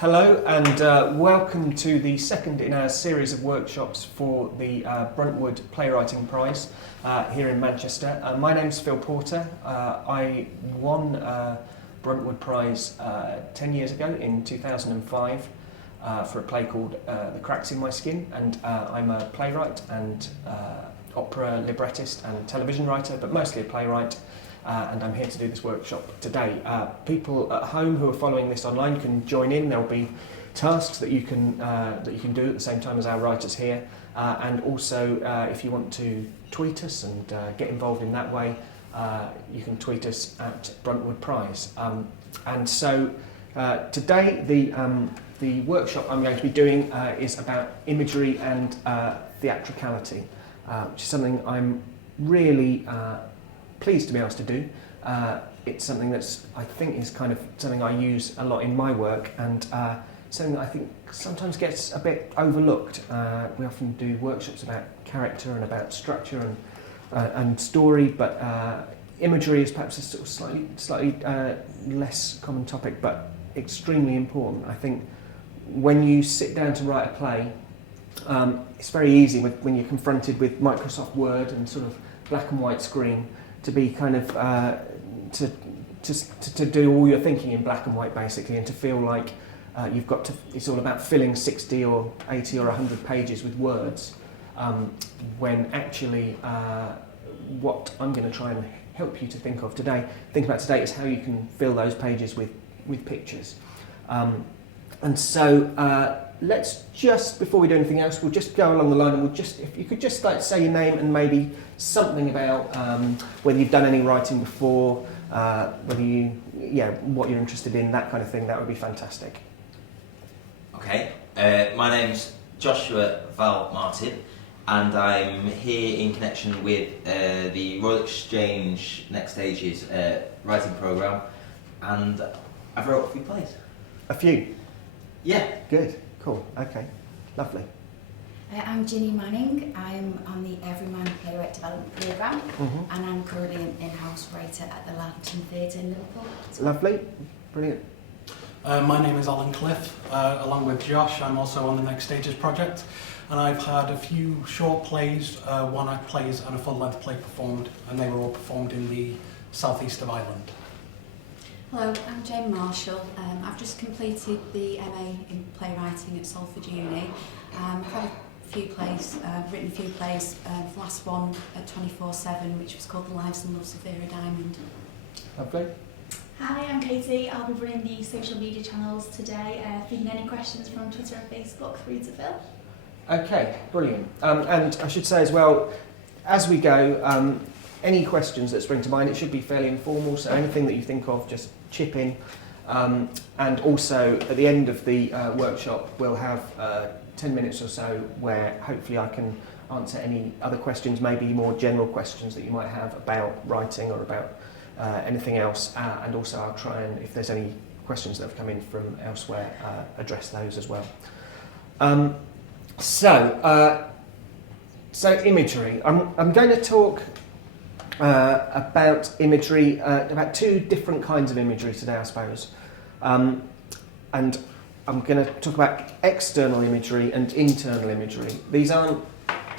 Hello and welcome to the second in our series of workshops for the Bruntwood Playwriting Prize here in Manchester. My name's Phil Porter. I won Bruntwood Prize 10 years ago in 2005 for a play called The Cracks in My Skin, and I'm a playwright and opera librettist and television writer, but mostly a playwright. And I'm here to do this workshop today. People at home who are following this online can join in. There'll be tasks that you can do at the same time as our writers here, and also if you want to tweet us and get involved in that way, you can tweet us at Bruntwood Prize. And so today the workshop I'm going to be doing is about imagery and theatricality, which is something I'm really pleased to be asked to do. It's something that's, I think, is kind of something I use a lot in my work, and something that I think sometimes gets a bit overlooked. We often do workshops about character and about structure and story, but imagery is perhaps a sort of slightly less common topic, but extremely important. I think when you sit down to write a play, it's very easy when you're confronted with Microsoft Word and sort of black and white screen to be kind of to do all your thinking in black and white basically, and to feel like you've got to. It's all about filling 60 or 80 or 100 pages with words, when actually what I'm going to try and help you to think about today is how you can fill those pages with pictures. And so let's just, before we do anything else, we'll just go along the line, and we'll just, if you could just like say your name and maybe something about whether you've done any writing before, whether what you're interested in, that kind of thing, that would be fantastic. Okay, my name's Joshua Val Martin, and I'm here in connection with the Royal Exchange Next Stages writing programme, and I've wrote a few plays. A few? Yeah. Good, cool, okay, lovely. I'm Ginny Manning. I'm on the Everyman Playwright Development Programme, and I'm currently an in-house writer at the Lantern Theatre in Liverpool. Lovely, brilliant. My name is Alan Cliff. Along with Josh, I'm also on the Next Stages project, and I've had a few short plays, one-act plays and a full-length play performed, and they were all performed in the southeast of Ireland. Hello, I'm Jane Marshall. I've just completed the MA in Playwriting at Salford Uni. I've had a few plays, written a few plays, the last one at 24/7, which was called The Lives and Loves of Vera Diamond. Lovely. Hi, I'm Katie. I'll be running the social media channels today. If you need any questions from Twitter and Facebook, through to Phil. Okay, brilliant. And I should say as well, as we go, any questions that spring to mind, it should be fairly informal, so anything that you think of, just chip in. And also, at the end of the workshop, we'll have 10 minutes or so where hopefully I can answer any other questions, maybe more general questions that you might have about writing or about anything else. And also I'll try and, if there's any questions that have come in from elsewhere, address those as well. So imagery. I'm going to talk about imagery, about two different kinds of imagery today, I suppose. And I'm going to talk about external imagery and internal imagery. These aren't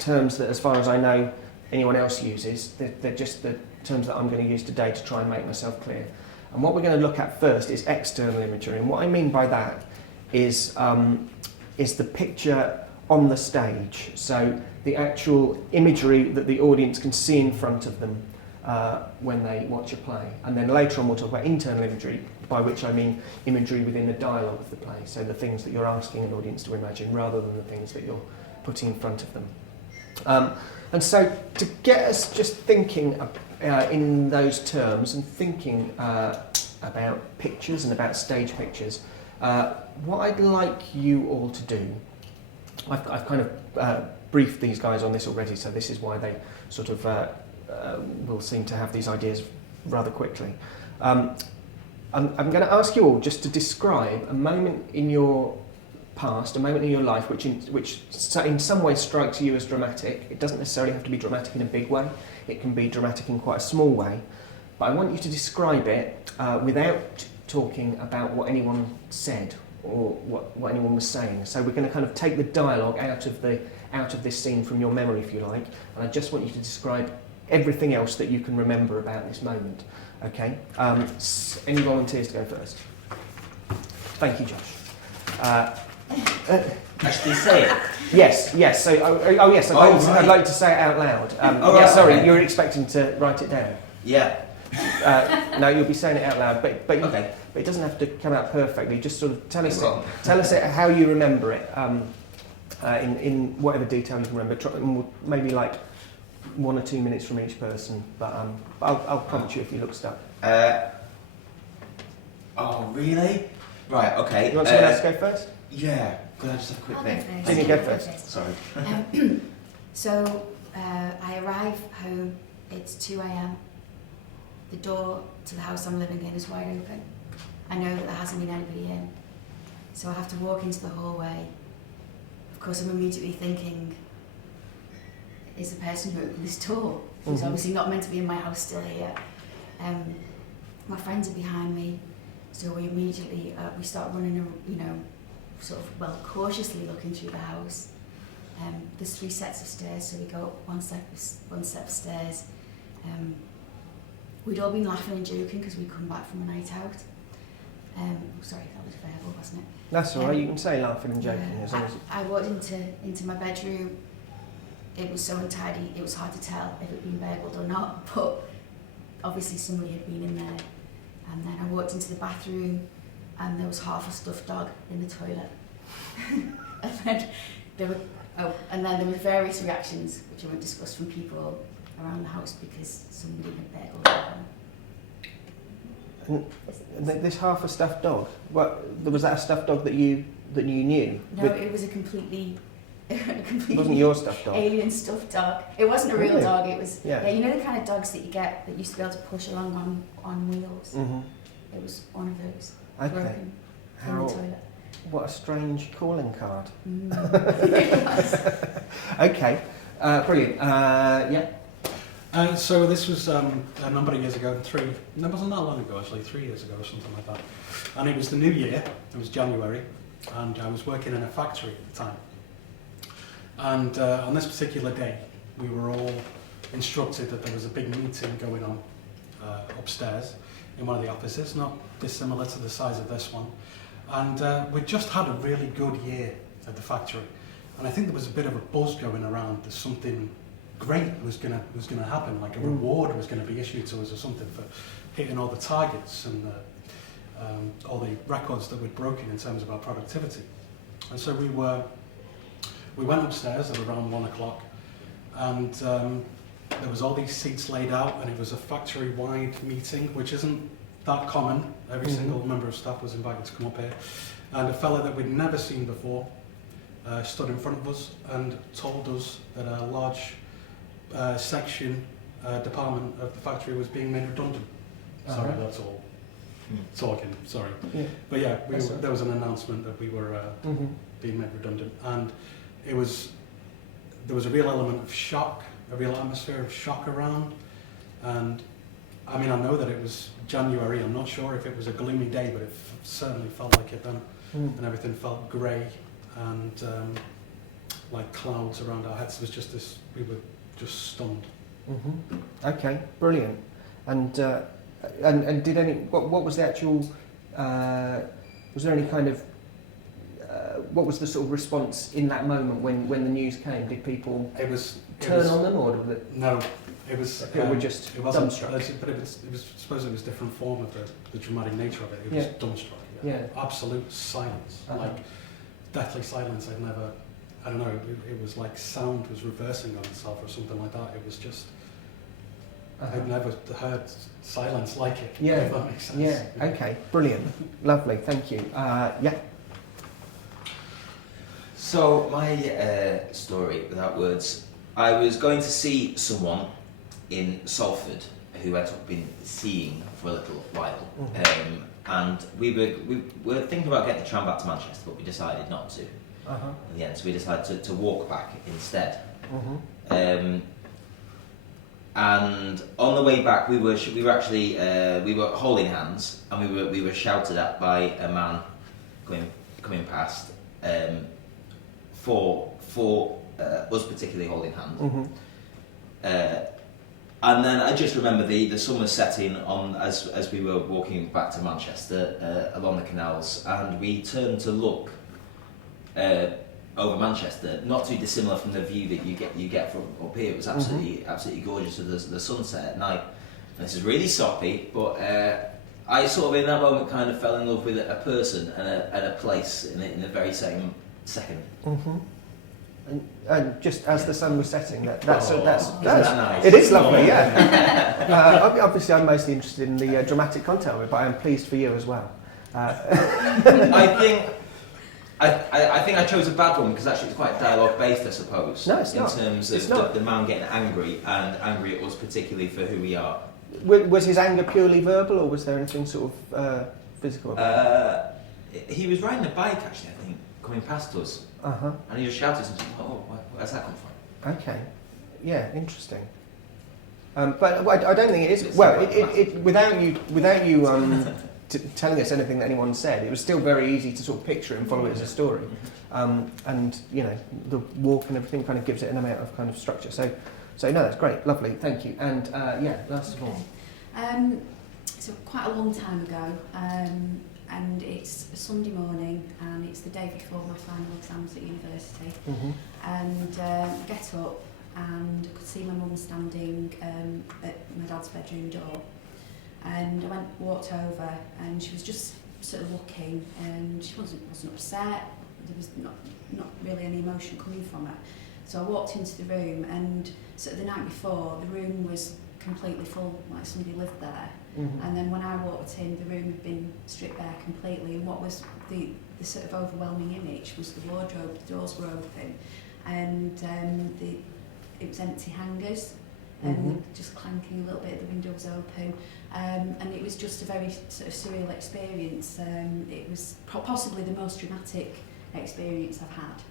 terms that, as far as I know, anyone else uses. They're just the terms that I'm going to use today to try and make myself clear. And what we're going to look at first is external imagery. And what I mean by that is the picture on the stage. So the actual imagery that the audience can see in front of them when they watch a play. And then later on we'll talk about internal imagery, by which I mean imagery within the dialogue of the play, so the things that you're asking an audience to imagine rather than the things that you're putting in front of them. And so to get us just thinking in those terms and thinking about pictures and about stage pictures, what I'd like you all to do, I've kind of briefed these guys on this already, so this is why they sort of will seem to have these ideas rather quickly. I'm going to ask you all just to describe a moment in your past, a moment in your life which in some way strikes you as dramatic. It doesn't necessarily have to be dramatic in a big way. It can be dramatic in quite a small way. But I want you to describe it without talking about what anyone said or what anyone was saying. So we're going to kind of take the dialogue out of this scene from your memory, if you like, and I just want you to describe everything else that you can remember about this moment. Okay? Any volunteers to go first? Thank you, Josh. Actually say it. Yes. So, yes, I'd like to say it out loud. Sorry, okay. you were expecting to write it down. Yeah. No, you'll be saying it out loud, but Okay. it doesn't have to come out perfectly. Just sort of tell us Well. how you remember it, in whatever detail you can remember. Maybe like 1 or 2 minutes from each person, but I'll prompt you if you look stuck. Oh, really? Right, okay. You want someone else to go first? Yeah. Could I just have a quick I'll thing? go first. Ginny, go I'll first. Sorry. So I arrive home, it's 2 a.m. The door to the house I'm living in is wide open. I know that there hasn't been anybody in. So I have to walk into the hallway. Of course, I'm immediately thinking, is the person who opened this door, who's Mhm. obviously not meant to be in my house, still here? My friends are behind me, so we immediately, we start running, sort of, cautiously looking through the house. There's 3 sets of stairs, so we go up one set of stairs. We'd all been laughing and joking because we'd come back from a night out. Sorry, that was verbal, wasn't it? That's all right. You can say laughing and joking Yeah. as long as. I walked into my bedroom. It was so untidy, it was hard to tell if it had been burgled or not, but obviously somebody had been in there. And then I walked into the bathroom and there was half a stuffed dog in the toilet. and then there were various reactions, which I won't discuss, from people around the house because somebody had burgled them. And this half a stuffed dog. Was that a stuffed dog that you knew? No, it was a completely It wasn't your stuffed dog. alien stuffed dog. It wasn't a real Really? dog. It was Yeah. you know the kind of dogs that you get that used to be able to push along on wheels. Mm-hmm. It was one of those. Okay. Broken in How? the toilet. What a strange calling card. It was. Okay. Brilliant. Yeah. So this was a number of years ago, it wasn't that long ago actually, 3 years ago or something like that. And it was the new year, it was January, and I was working in a factory at the time. And on this particular day, we were all instructed that there was a big meeting going on upstairs in one of the offices, not dissimilar to the size of this one. And we'd just had a really good year at the factory. And I think there was a bit of a buzz going around that something great was gonna happen, like a reward was gonna be issued to us or something for hitting all the targets and all the records that we'd broken in terms of our productivity. And so we went upstairs at around 1 o'clock, and there was all these seats laid out, and it was a factory-wide meeting, which isn't that common. Every single member of staff was invited to come up here, and a fella that we'd never seen before stood in front of us and told us that a large department of the factory was being made redundant. Sorry, Uh-huh. that's all talking, sorry. Yeah. But yeah, That's all right. there was an announcement that we were being made redundant, and there was a real element of shock, a real atmosphere of shock around. And I mean, I know that it was January, I'm not sure if it was a gloomy day, but it certainly felt like it then, and everything felt grey and like clouds around our heads. It was just this, we were just stunned. Okay, brilliant. And did any? What was the actual? Was there any kind of? What was the sort of response in that moment when the news came? Did people turn on them, or did it? No, it was. People were just it wasn't, dumbstruck. but it was. I suppose it was a different form of the dramatic nature of it. It was dumbstruck. Yeah. Absolute silence, Uh-huh. like deathly silence. I don't know. It was like sound was reversing on itself or something like that. It was just. I've never heard silence like it. Yeah. If that makes sense. Yeah. Okay. Brilliant. Lovely. Thank you. Yeah. So my story, without words, I was going to see someone in Salford who I'd been seeing for a little while, and we were thinking about getting the tram back to Manchester, but we decided not to. In the end, so we decided to walk back instead. And on the way back, we were actually we were holding hands, and we were shouted at by a man going, coming past for us particularly holding hands. Mm-hmm. And then I just remember the summer setting on as we were walking back to Manchester along the canals, and we turned to look over Manchester, not too dissimilar from the view that you get from up here. It was absolutely gorgeous with the sunset at night. And this is really soppy, but I sort of in that moment kind of fell in love with a person and a place in the very same second. Mm-hmm. And just as the sun was setting, that's nice? it is lovely, yeah. Obviously, I'm mostly interested in the dramatic content of it, but I am pleased for you as well. I think I chose a bad one because actually it's quite dialogue based, I suppose. No, it's not. In terms It's of not. the man getting angry and angry at us particularly for who we are. Was his anger purely verbal, or was there anything sort of physical? He was riding a bike actually, I think, coming past us. Uh-huh. And he just shouted something. Oh, where's that come from? Okay. Yeah, interesting. But I don't think it is. Well, without you telling us anything that anyone said, it was still very easy to sort of picture it and follow it as a story. And you know, the walk and everything kind of gives it an amount of kind of structure. So no, that's great, lovely, thank you. And yeah, last of all. So quite a long time ago. And it's a Sunday morning, and it's the day before my final exams at university. Mm-hmm. And I get up, and I could see my mum standing at my dad's bedroom door. And I walked over, and she was just sort of looking, and she wasn't upset. There was not really any emotion coming from her. So I walked into the room, and sort of the night before, the room was completely full, like somebody lived there. Mm-hmm. And then when I walked in, the room had been stripped bare completely, and what was the sort of overwhelming image was the wardrobe. The doors were open, and it was empty hangers, and just clanking a little bit. The window was open, and it was just a very sort of surreal experience. It was possibly the most dramatic experience I've had,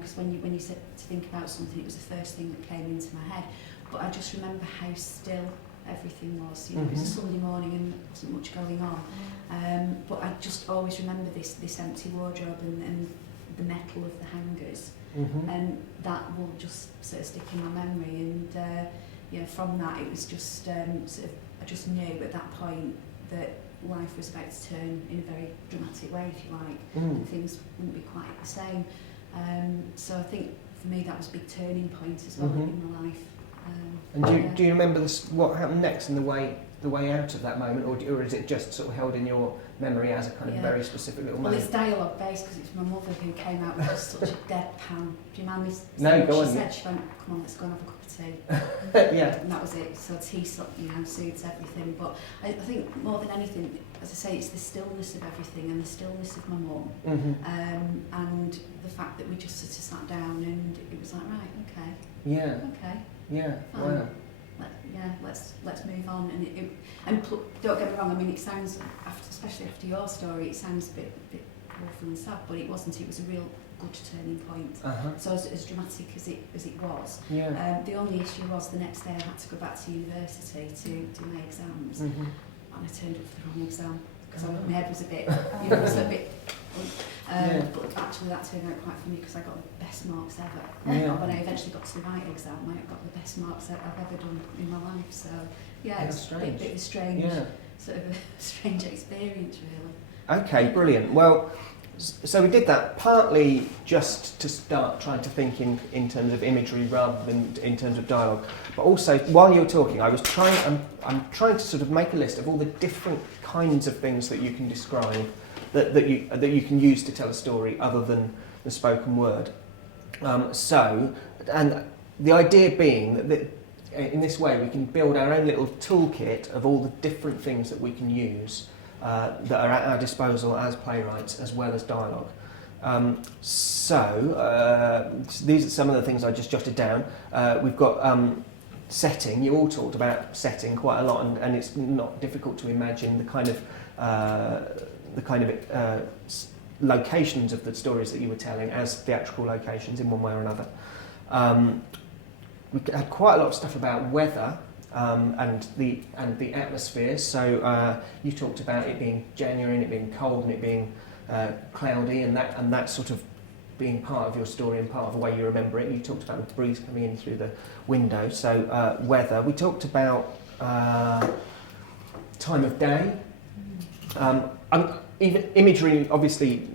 because when you said to think about something, it was the first thing that came into my head. But I just remember how still everything was. You know, it was a Sunday morning and there wasn't much going on. But I just always remember this empty wardrobe and the metal of the hangers, and that will just sort of stick in my memory. And you know, from that, it was just sort of I just knew at that point that life was about to turn in a very dramatic way, if you like, and things wouldn't be quite the same. So I think for me that was a big turning point as well in my life. And do you remember what happened next in the way out of that moment, or is it just sort of held in your memory as a kind of very specific little well, moment? it's dialogue based because it's my mother who came out with just such a deadpan. Do you mind me saying No, what go on. she said? She went, "Come on, let's go and have a cup of tea." Yeah. And that was it. So tea, soothes everything. But I think more than anything, as I say, it's the stillness of everything and the stillness of my mum, and the fact that we just sort of sat down and it was like, right, okay, Yeah. okay. Yeah. Fine. Wow. Let's move on. And don't get me wrong. I mean, it sounds, especially after your story, it sounds a bit awful and sad, but it wasn't. It was a real good turning point. So as dramatic as it was. Yeah. The only issue was the next day I had to go back to university to do my exams, and I turned up for the wrong exam because my head was a bit, was a bit. But actually that turned out quite funny because I got the best marks ever. When I eventually got to the right exam, I got the best marks that I've ever done in my life. So it's a bit of a strange, sort of a strange experience, really. Okay, brilliant. Well, so we did that partly just to start trying to think in terms of imagery rather than in terms of dialogue. But also, while you were talking, I'm trying to sort of make a list of all the different kinds of things that you can describe, that you can use to tell a story other than the spoken word. And the idea being that in this way we can build our own little toolkit of all the different things that we can use that are at our disposal as playwrights as well as dialogue. These are some of the things I just jotted down. We've got setting. You all talked about setting quite a lot, and it's not difficult to imagine the kind of locations of the stories that you were telling as theatrical locations in one way or another. We had quite a lot of stuff about weather and the atmosphere. So you talked about it being January and it being cold and it being cloudy, and that sort of being part of your story and part of the way you remember it. You talked about the breeze coming in through the window, so weather. We talked about time of day. Even imagery, obviously,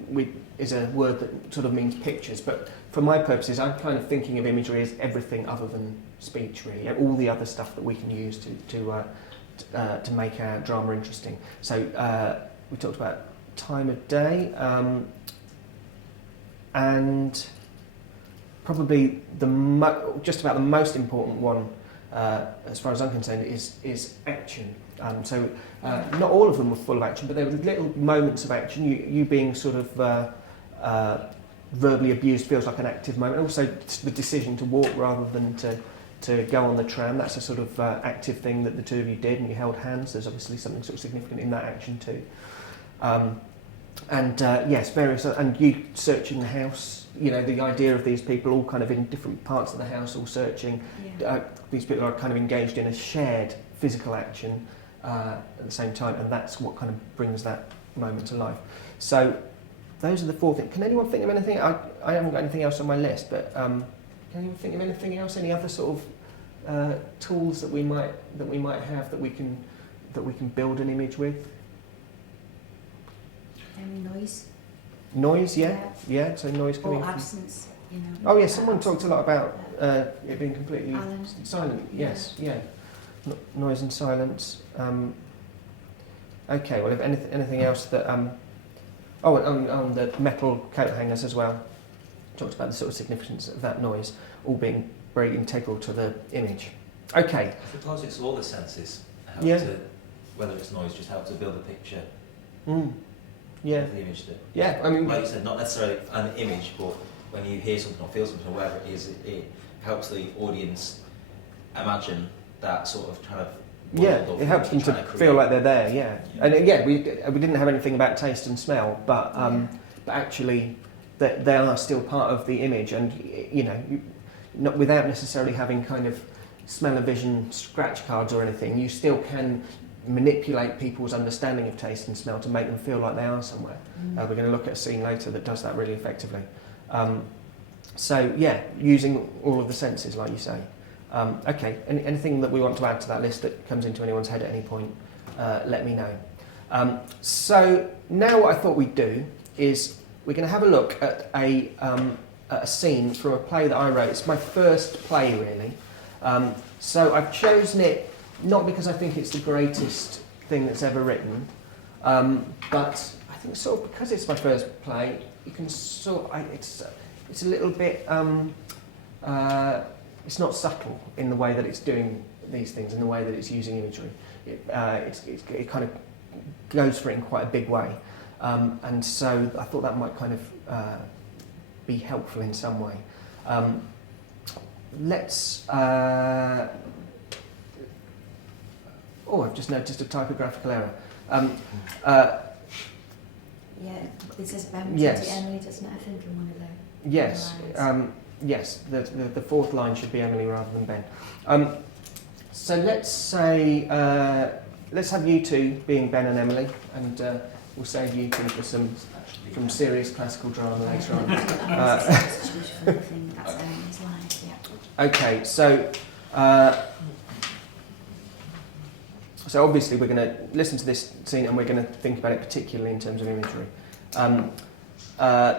is a word that sort of means pictures, but for my purposes, I'm kind of thinking of imagery as everything other than speech, really. All the other stuff that we can use to make our drama interesting. So we talked about time of day, and probably just about the most important one, as far as I'm concerned, is action. So not all of them were full of action, but there were little moments of action. You being sort of verbally abused feels like an active moment. Also, the decision to walk rather than to go on the tram, that's a sort of active thing that the two of you did, and you held hands. There's obviously something sort of significant in that action too. Yes, various, and you searching the house, the idea of these people all kind of in different parts of the house, all searching. Yeah. These people are kind of engaged in a shared physical action at the same time, and that's what kind of brings that moment to life. So those are the four things. Can anyone think of anything? I haven't got anything else on my list, but can anyone think of anything else? Any other sort of tools that we might have that we can build an image with? Noise. Noise, yeah. So noise coming Or from... absence, Oh yes, someone talked a lot about it being completely Silent. silent. Yes, yeah. Noise and silence. Okay, well, if anything else that... on the metal coat hangers as well. Talked about the sort of significance of that noise all being very integral to the image. Okay. I suppose it's all the senses help to, whether it's noise, just help to build a picture. Yeah. Of the image that, yeah, I mean, like you said, not necessarily an image, but when you hear something or feel something or whatever it is, it helps the audience imagine that sort of kind of world. It helps them to feel like they're there. And we didn't have anything about taste and smell, but actually they are still part of the image, and not without necessarily having kind of smell-o-vision scratch cards or anything. You still can manipulate people's understanding of taste and smell to make them feel like they are somewhere. We're going to look at a scene later that does that really effectively. Using all of the senses, like you say. Okay, anything that we want to add to that list that comes into anyone's head at any point, let me know. So now what I thought we'd do is we're going to have a look at a scene from a play that I wrote. It's my first play, really. So I've chosen it not because I think it's the greatest thing that's ever written, but I think sort of because it's my first play, you can it's a little bit, it's not subtle in the way that it's doing these things, in the way that it's using imagery. It kind of goes for it in quite a big way, and so I thought that might kind of be helpful in some way. I've just noticed a typographical error. It says Ben Emily, doesn't it? I think in one of them. Yes, yes. The fourth line should be Emily rather than Ben. So let's say let's have you two being Ben and Emily, and we'll save you two for some serious classical drama later on. Okay, so obviously we're going to listen to this scene and we're going to think about it particularly in terms of imagery.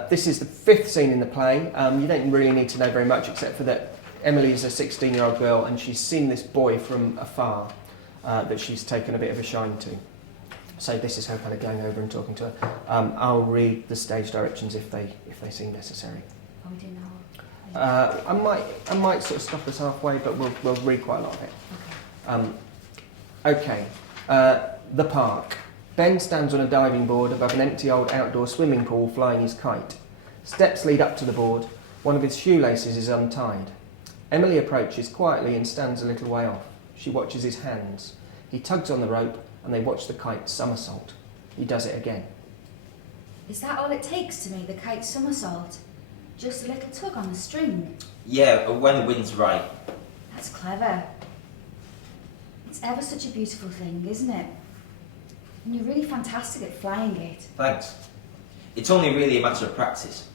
This is the fifth scene in the play. You don't really need to know very much except for that Emily is a 16-year-old girl and she's seen this boy from afar that she's taken a bit of a shine to. So this is her kind of going over and talking to her. I'll read the stage directions if they seem necessary. Oh, we didn't know. I might sort of stop us halfway, but we'll read quite a lot of it. Okay. The park. Ben stands on a diving board above an empty old outdoor swimming pool flying his kite. Steps lead up to the board. One of his shoelaces is untied. Emily approaches quietly and stands a little way off. She watches his hands. He tugs on the rope and they watch the kite somersault. He does it again. Is that all it takes to make the kite somersault? Just a little tug on the string? Yeah, when the wind's right. That's clever. It's ever such a beautiful thing, isn't it? And you're really fantastic at flying it. Thanks. It's only really a matter of practice.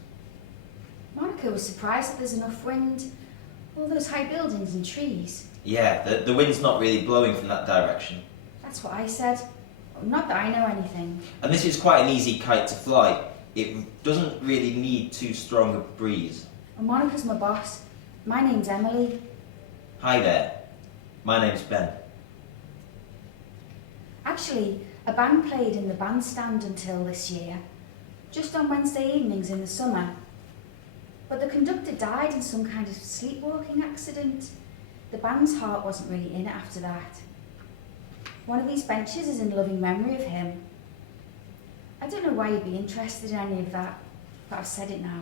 Monica was surprised that there's enough wind. All those high buildings and trees. Yeah, the wind's not really blowing from that direction. That's what I said. Not that I know anything. And this is quite an easy kite to fly. It doesn't really need too strong a breeze. And Monica's my boss. My name's Emily. Hi there. My name's Ben. Actually, a band played in the bandstand until this year, just on Wednesday evenings in the summer. But the conductor died in some kind of sleepwalking accident. The band's heart wasn't really in it after that. One of these benches is in loving memory of him. I don't know why you'd be interested in any of that, but I've said it now.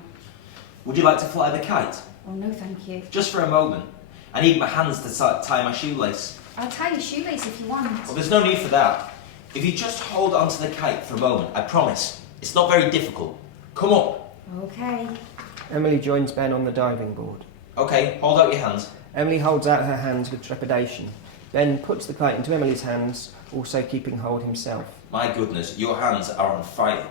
Would you like to fly the kite? Oh no, thank you. Just for a moment. I need my hands to tie my shoelace. I'll tie your shoelace if you want. Well, there's no need for that. If you just hold onto the kite for a moment, I promise. It's not very difficult. Come up. Okay. Emily joins Ben on the diving board. Okay, hold out your hands. Emily holds out her hands with trepidation. Ben puts the kite into Emily's hands, also keeping hold himself. My goodness, your hands are on fire.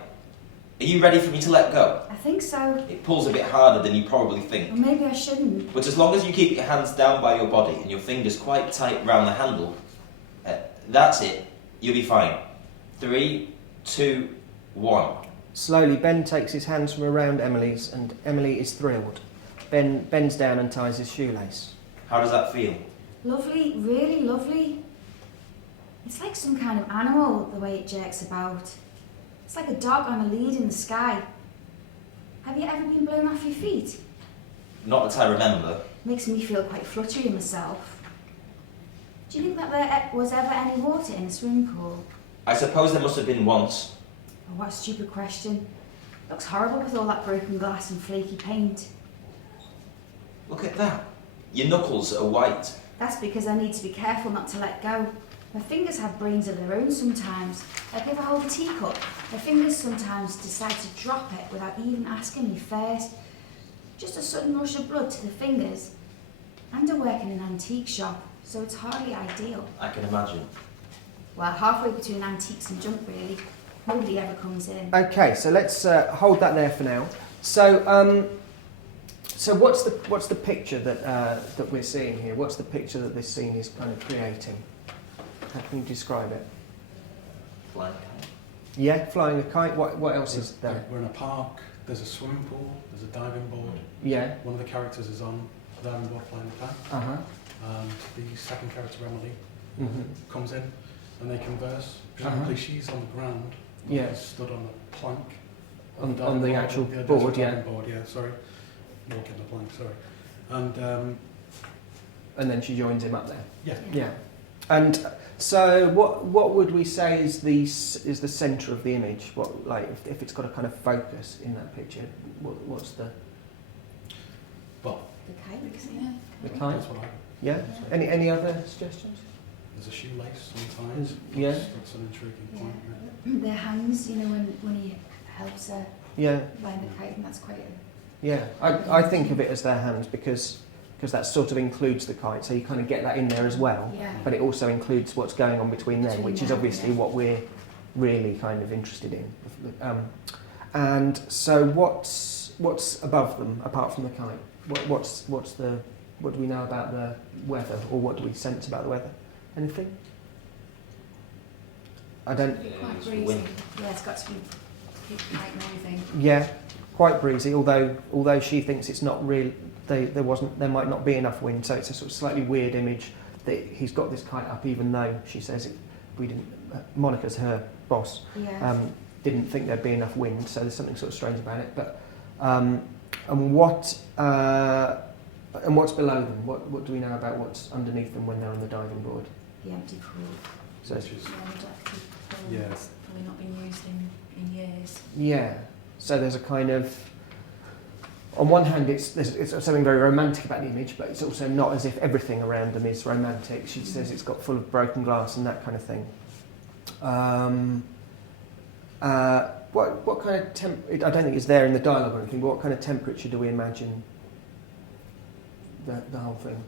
Are you ready for me to let go? I think so. It pulls a bit harder than you probably think. Or maybe I shouldn't. But as long as you keep your hands down by your body and your fingers quite tight round the handle, that's it. You'll be fine. 3, 2, 1. Slowly, Ben takes his hands from around Emily's, and Emily is thrilled. Ben bends down and ties his shoelace. How does that feel? Lovely, really lovely. It's like some kind of animal, the way it jerks about. It's like a dog on a lead in the sky. Have you ever been blown off your feet? Not that I remember. Makes me feel quite fluttery myself. Do you think that there was ever any water in a swimming pool? I suppose there must have been once. Oh, what a stupid question. Looks horrible with all that broken glass and flaky paint. Look at that. Your knuckles are white. That's because I need to be careful not to let go. My fingers have brains of their own sometimes. Like if I hold a teacup, my fingers sometimes decide to drop it without even asking me first. Just a sudden rush of blood to the fingers. And I work in an antique shop, so it's hardly ideal. I can imagine. Well, halfway between antiques and junk, really. Nobody ever comes in. Okay, so let's hold that there for now. So, so what's the picture that we're seeing here? What's the picture that this scene is kind of creating? How can you describe it? Flying kite. Yeah, flying a kite. What else is there? We're in a park. There's a swimming pool. There's a diving board. Yeah. One of the characters is on the diving board flying the kite. Uh-huh. And the second character, Emily, Mm-hmm. comes in and they converse. Presumably she's on the ground. Yeah. He's stood on a plank. On diving the board. actual there's a board, yeah. diving board, yeah, sorry. Walking the plank, sorry. And then she joins him up there. Yeah. Yeah. And so, what would we say is the centre of the image? What, like, if it's got a kind of focus in that picture, what's the Well, The kite? Yeah. the kite? that's what I... Yeah. Any other suggestions? There's a shoelace sometimes. Yeah. That's an intriguing point. Yeah. Their hands, you know, when he helps her Yeah. flying the kite, and that's quite a... Yeah. I think of it as their hands because that sort of includes the kite, so you kind of get that in there as well. Yeah. But it also includes what's going on between them, Between which is them, obviously yeah. what we're really kind of interested in. And so, what's above them apart from the kite? What do we know about the weather, or what do we sense about the weather? Anything? I don't. Quite It's breezy. wind. Yeah, it's got to be... Like moving. Yeah, quite breezy. Although she thinks it's not real. There might not be enough wind, so it's a sort of slightly weird image that he's got this kite up, even though she says we didn't. Monica's her boss. Yeah. Didn't think there'd be enough wind, so there's something sort of strange about it. But and what's below them? What do we know about what's underneath them when they're on the diving board? The empty pool. So Which is, Yeah, neglected pool. yeah. It's probably not been used in years. yeah, so there's a kind of. On one hand, it's something very romantic about the image, but it's also not as if everything around them is romantic. She says it's got full of broken glass and that kind of thing. What kind of I don't think it's there in the dialogue or anything, but what kind of temperature do we imagine the whole thing?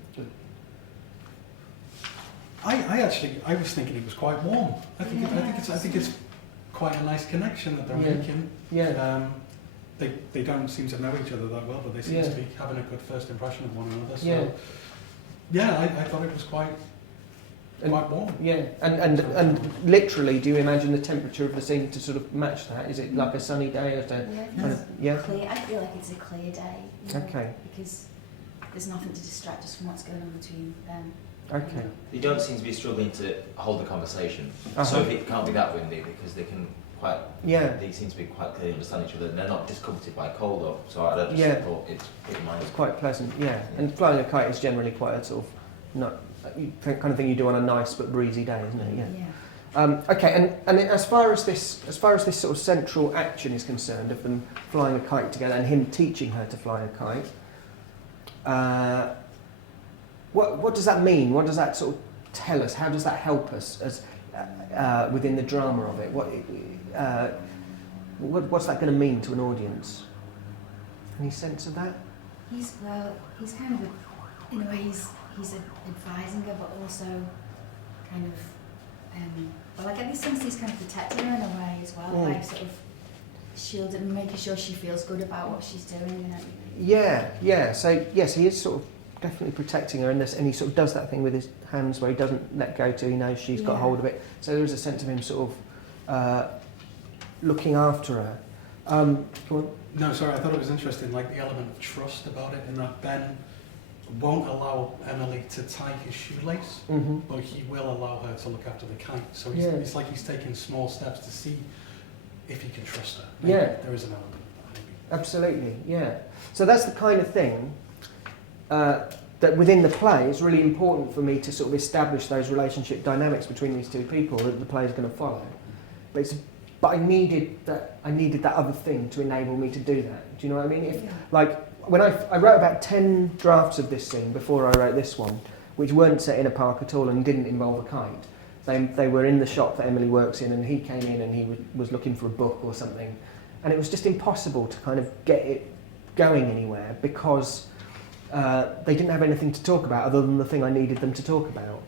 I was thinking it was quite warm. I think it's quite a nice connection that they're Yeah. making. Yeah. They don't seem to know each other that well, but they seem Yeah. to be having a good first impression of one another. So, Yeah. yeah, I thought it was quite warm. Yeah, and literally, do you imagine the temperature of the scene to sort of match that? Is it like a sunny day or Yeah, clear. I feel like it's a clear day. Okay. Because there's nothing to distract us from what's going on between them. Okay. You don't seem to be struggling to hold the conversation. Uh-huh. So if it can't be that windy, because they can quite, Yeah. they seem to be quite clearly understand each other, and they're not discomforted by cold, or so I just Yeah. thought it's pretty minor. It's quite pleasant. Yeah. And flying a kite is generally quite a sort of kind of thing you do on a nice but breezy day, isn't it? Yeah. Okay. And as far as this sort of central action is concerned, of them flying a kite together and him teaching her to fly a kite. What does that mean? What does that sort of tell us? How does that help us as within the drama of it? What's that going to mean to an audience? Any sense of that? He's kind of in a way he's advising her, but also kind of I get this sense he's kind of protecting her in a way as well, like sort of shielding and making sure she feels good about what she's doing and everything. Yeah. So yes, he is sort of definitely protecting her in this, and he sort of does that thing with his hands where he doesn't let go till he knows she's got hold of it. So there is a sense of him sort of looking after her. Go on. No, sorry, I thought it was interesting, like the element of trust about it, in that Ben won't allow Emily to tie his shoelace, but he will allow her to look after the kite. So it's like he's taking small steps to see if he can trust her. Maybe there is an element of that, maybe. Absolutely, yeah. So that's the kind of thing that within the play it's really important for me to sort of establish those relationship dynamics between these two people that the play is going to follow. But I needed that other thing to enable me to do that. Do you know what I mean? When I wrote about 10 drafts of this scene before I wrote this one, which weren't set in a park at all and didn't involve a kite. They were in the shop that Emily works in, and he came in and he was looking for a book or something, and it was just impossible to kind of get it going anywhere because they didn't have anything to talk about other than the thing I needed them to talk about.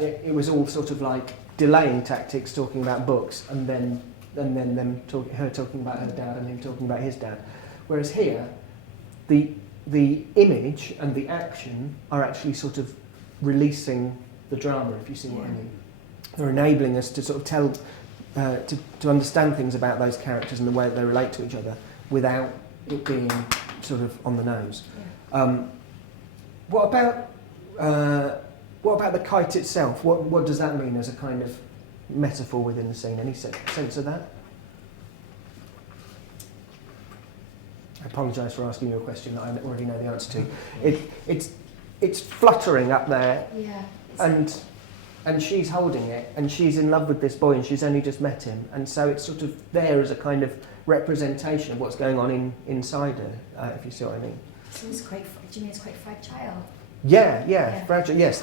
It was all sort of like delaying tactics, talking about books, and then her talking about her dad and him talking about his dad. Whereas here, the image and the action are actually sort of releasing the drama, if you see what I mean. They're enabling us to sort of tell, to understand things about those characters and the way that they relate to each other without it being sort of on the nose. What about the kite itself? What does that mean as a kind of metaphor within the scene? Any sense of that? I apologise for asking you a question that I already know the answer to. It's fluttering up there, and she's holding it, and she's in love with this boy, and she's only just met him, and so it's sort of there as a kind of representation of what's going on inside her, if you see what I mean. So it's quite. Do you mean it's quite fragile? Yeah, fragile. Yes,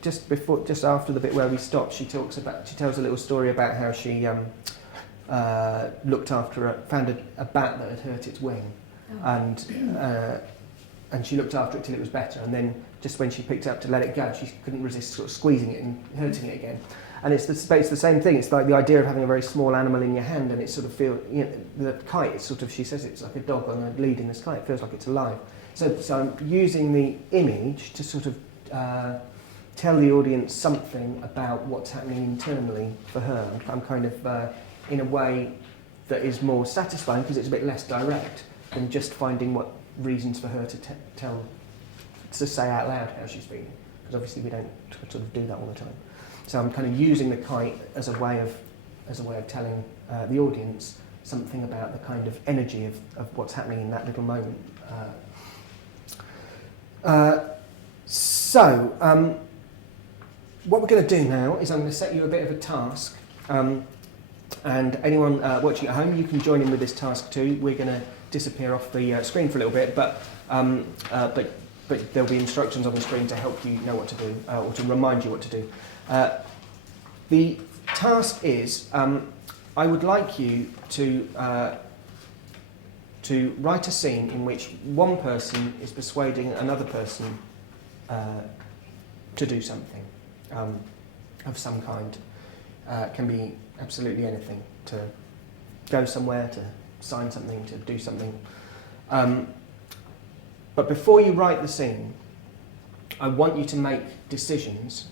just after the bit where we stopped, she tells a little story about how she looked after found a bat that had hurt its wing, and she looked after it till it was better, and then just when she picked it up to let it go, she couldn't resist sort of squeezing it and hurting it again. And it's the same thing. It's like the idea of having a very small animal in your hand, and it sort of the kite. It's sort of, she says it's like a dog on a lead in the sky. It feels like it's alive. So I'm using the image to sort of tell the audience something about what's happening internally for her. I'm kind of in a way that is more satisfying because it's a bit less direct than just finding what reasons for her to say out loud how she's feeling, because obviously we don't sort of do that all the time. So I'm kind of using the kite as a way of telling the audience something about the kind of energy of what's happening in that little moment. What we're going to do now is I'm going to set you a bit of a task, and anyone watching at home, you can join in with this task too. We're going to disappear off the screen for a little bit, but there'll be instructions on the screen to help you know what to do, or to remind you what to do. The task is, I would like you to write a scene in which one person is persuading another person to do something of some kind. Can be absolutely anything, to go somewhere, to sign something, to do something. But before you write the scene, I want you to make decisions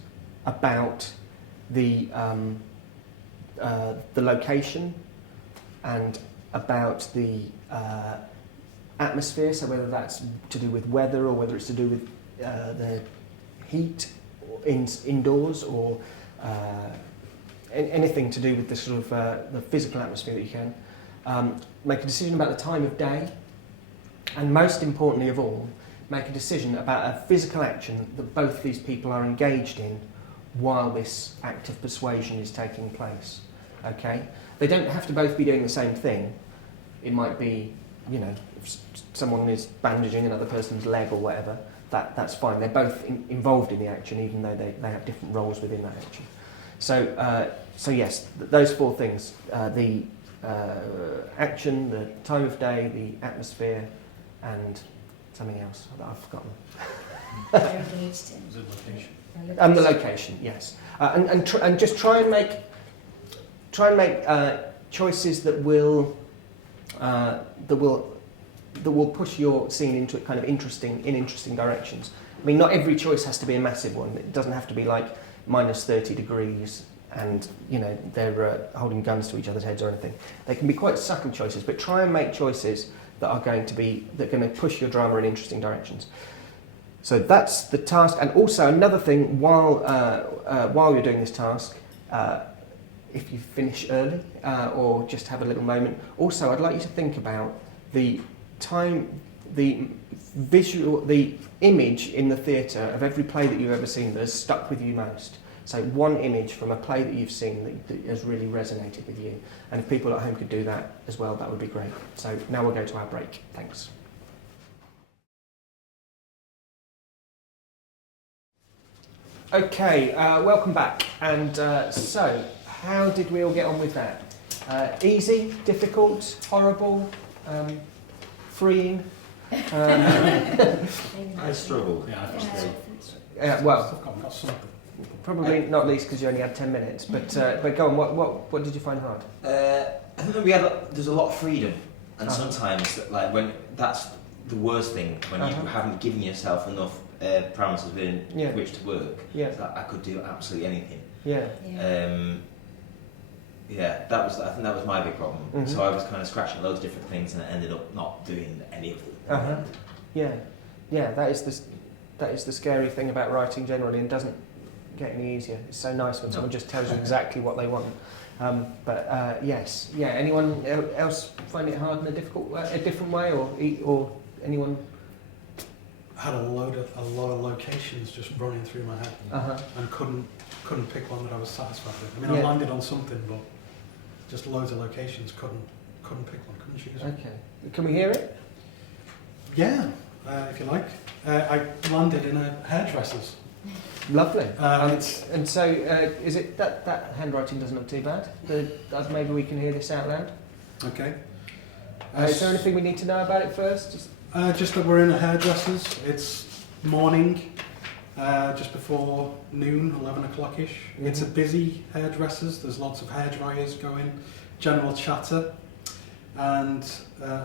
about the location and about the atmosphere, so whether that's to do with weather or whether it's to do with the heat indoors or anything to do with the sort of the physical atmosphere that you can. Make a decision about the time of day, and most importantly of all, make a decision about a physical action that both these people are engaged in while this act of persuasion is taking place. Okay? They don't have to both be doing the same thing. It might be, you know, if someone is bandaging another person's leg or whatever, that's fine. They're both involved in the action, even though they have different roles within that action. So yes, those four things: the action, the time of day, the atmosphere, and something else that I've forgotten. They're engaged in. Is it location? And the location, yes. And just try and make choices that will push your scene into kind of interesting directions. I mean, not every choice has to be a massive one. It doesn't have to be like minus 30 degrees and, you know, they're holding guns to each other's heads or anything. They can be quite subtle choices, but try and make choices that are going to push your drama in interesting directions. So that's the task. And also another thing, while you're doing this task, if you finish early or just have a little moment, also I'd like you to think about the time, the visual, the image in the theatre of every play that you've ever seen that has stuck with you most. So one image from a play that you've seen that has really resonated with you. And if people at home could do that as well, that would be great. So now we'll go to our break. Thanks. Okay, welcome back. And so, how did we all get on with that? Easy, difficult, horrible, freeing? I struggled. Yeah, well, I've got something. probably not least because you only had 10 minutes. But go on. What did you find hard? I think there's a lot of freedom, and sometimes when that's the worst thing when you haven't given yourself enough parameters within which to work. Yeah. So I could do absolutely anything. Yeah. I think that was my big problem. Mm-hmm. So I was kind of scratching loads of different things, and I ended up not doing any of them. Yeah. That is the scary thing about writing generally, and doesn't get any easier. It's so nice when someone just tells you exactly what they want. Yes. Yeah. Anyone else find it hard in a different way, or anyone? I had a lot of locations just running through my head, and couldn't pick one that I was satisfied with. I mean, I landed on something, but just loads of locations. Couldn't pick one. Couldn't choose one. Okay. Can we hear it? Yeah, if you like. I landed in a hairdresser's. Lovely. It's And so, is it that handwriting doesn't look too bad? Maybe we can hear this out loud. okay. Is there anything we need to know about it first? Just that we're in a hairdresser's. It's morning, just before noon, 11 o'clock-ish. Mm-hmm. It's a busy hairdresser's. There's lots of hairdryers going, general chatter. And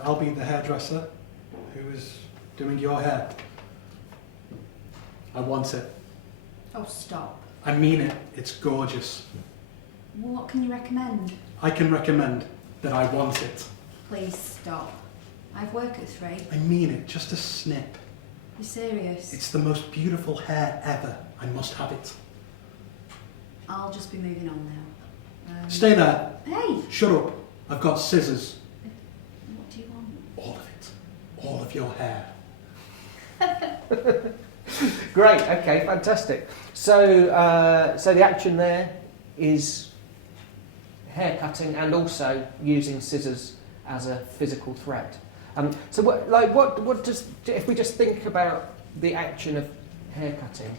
I'll be the hairdresser who is doing your hair. I want it. Oh, stop. I mean it. It's gorgeous. Well, what can you recommend? I can recommend that I want it. Please stop. I've work at 3. I mean it. Just a snip. You serious? It's the most beautiful hair ever. I must have it. I'll just be moving on now. Stay there. Hey! Shut up. I've got scissors. What do you want? All of it. All of your hair. Great. Okay. Fantastic. So, the action there is hair cutting and also using scissors as a physical threat. So, what does, if we just think about the action of hair cutting,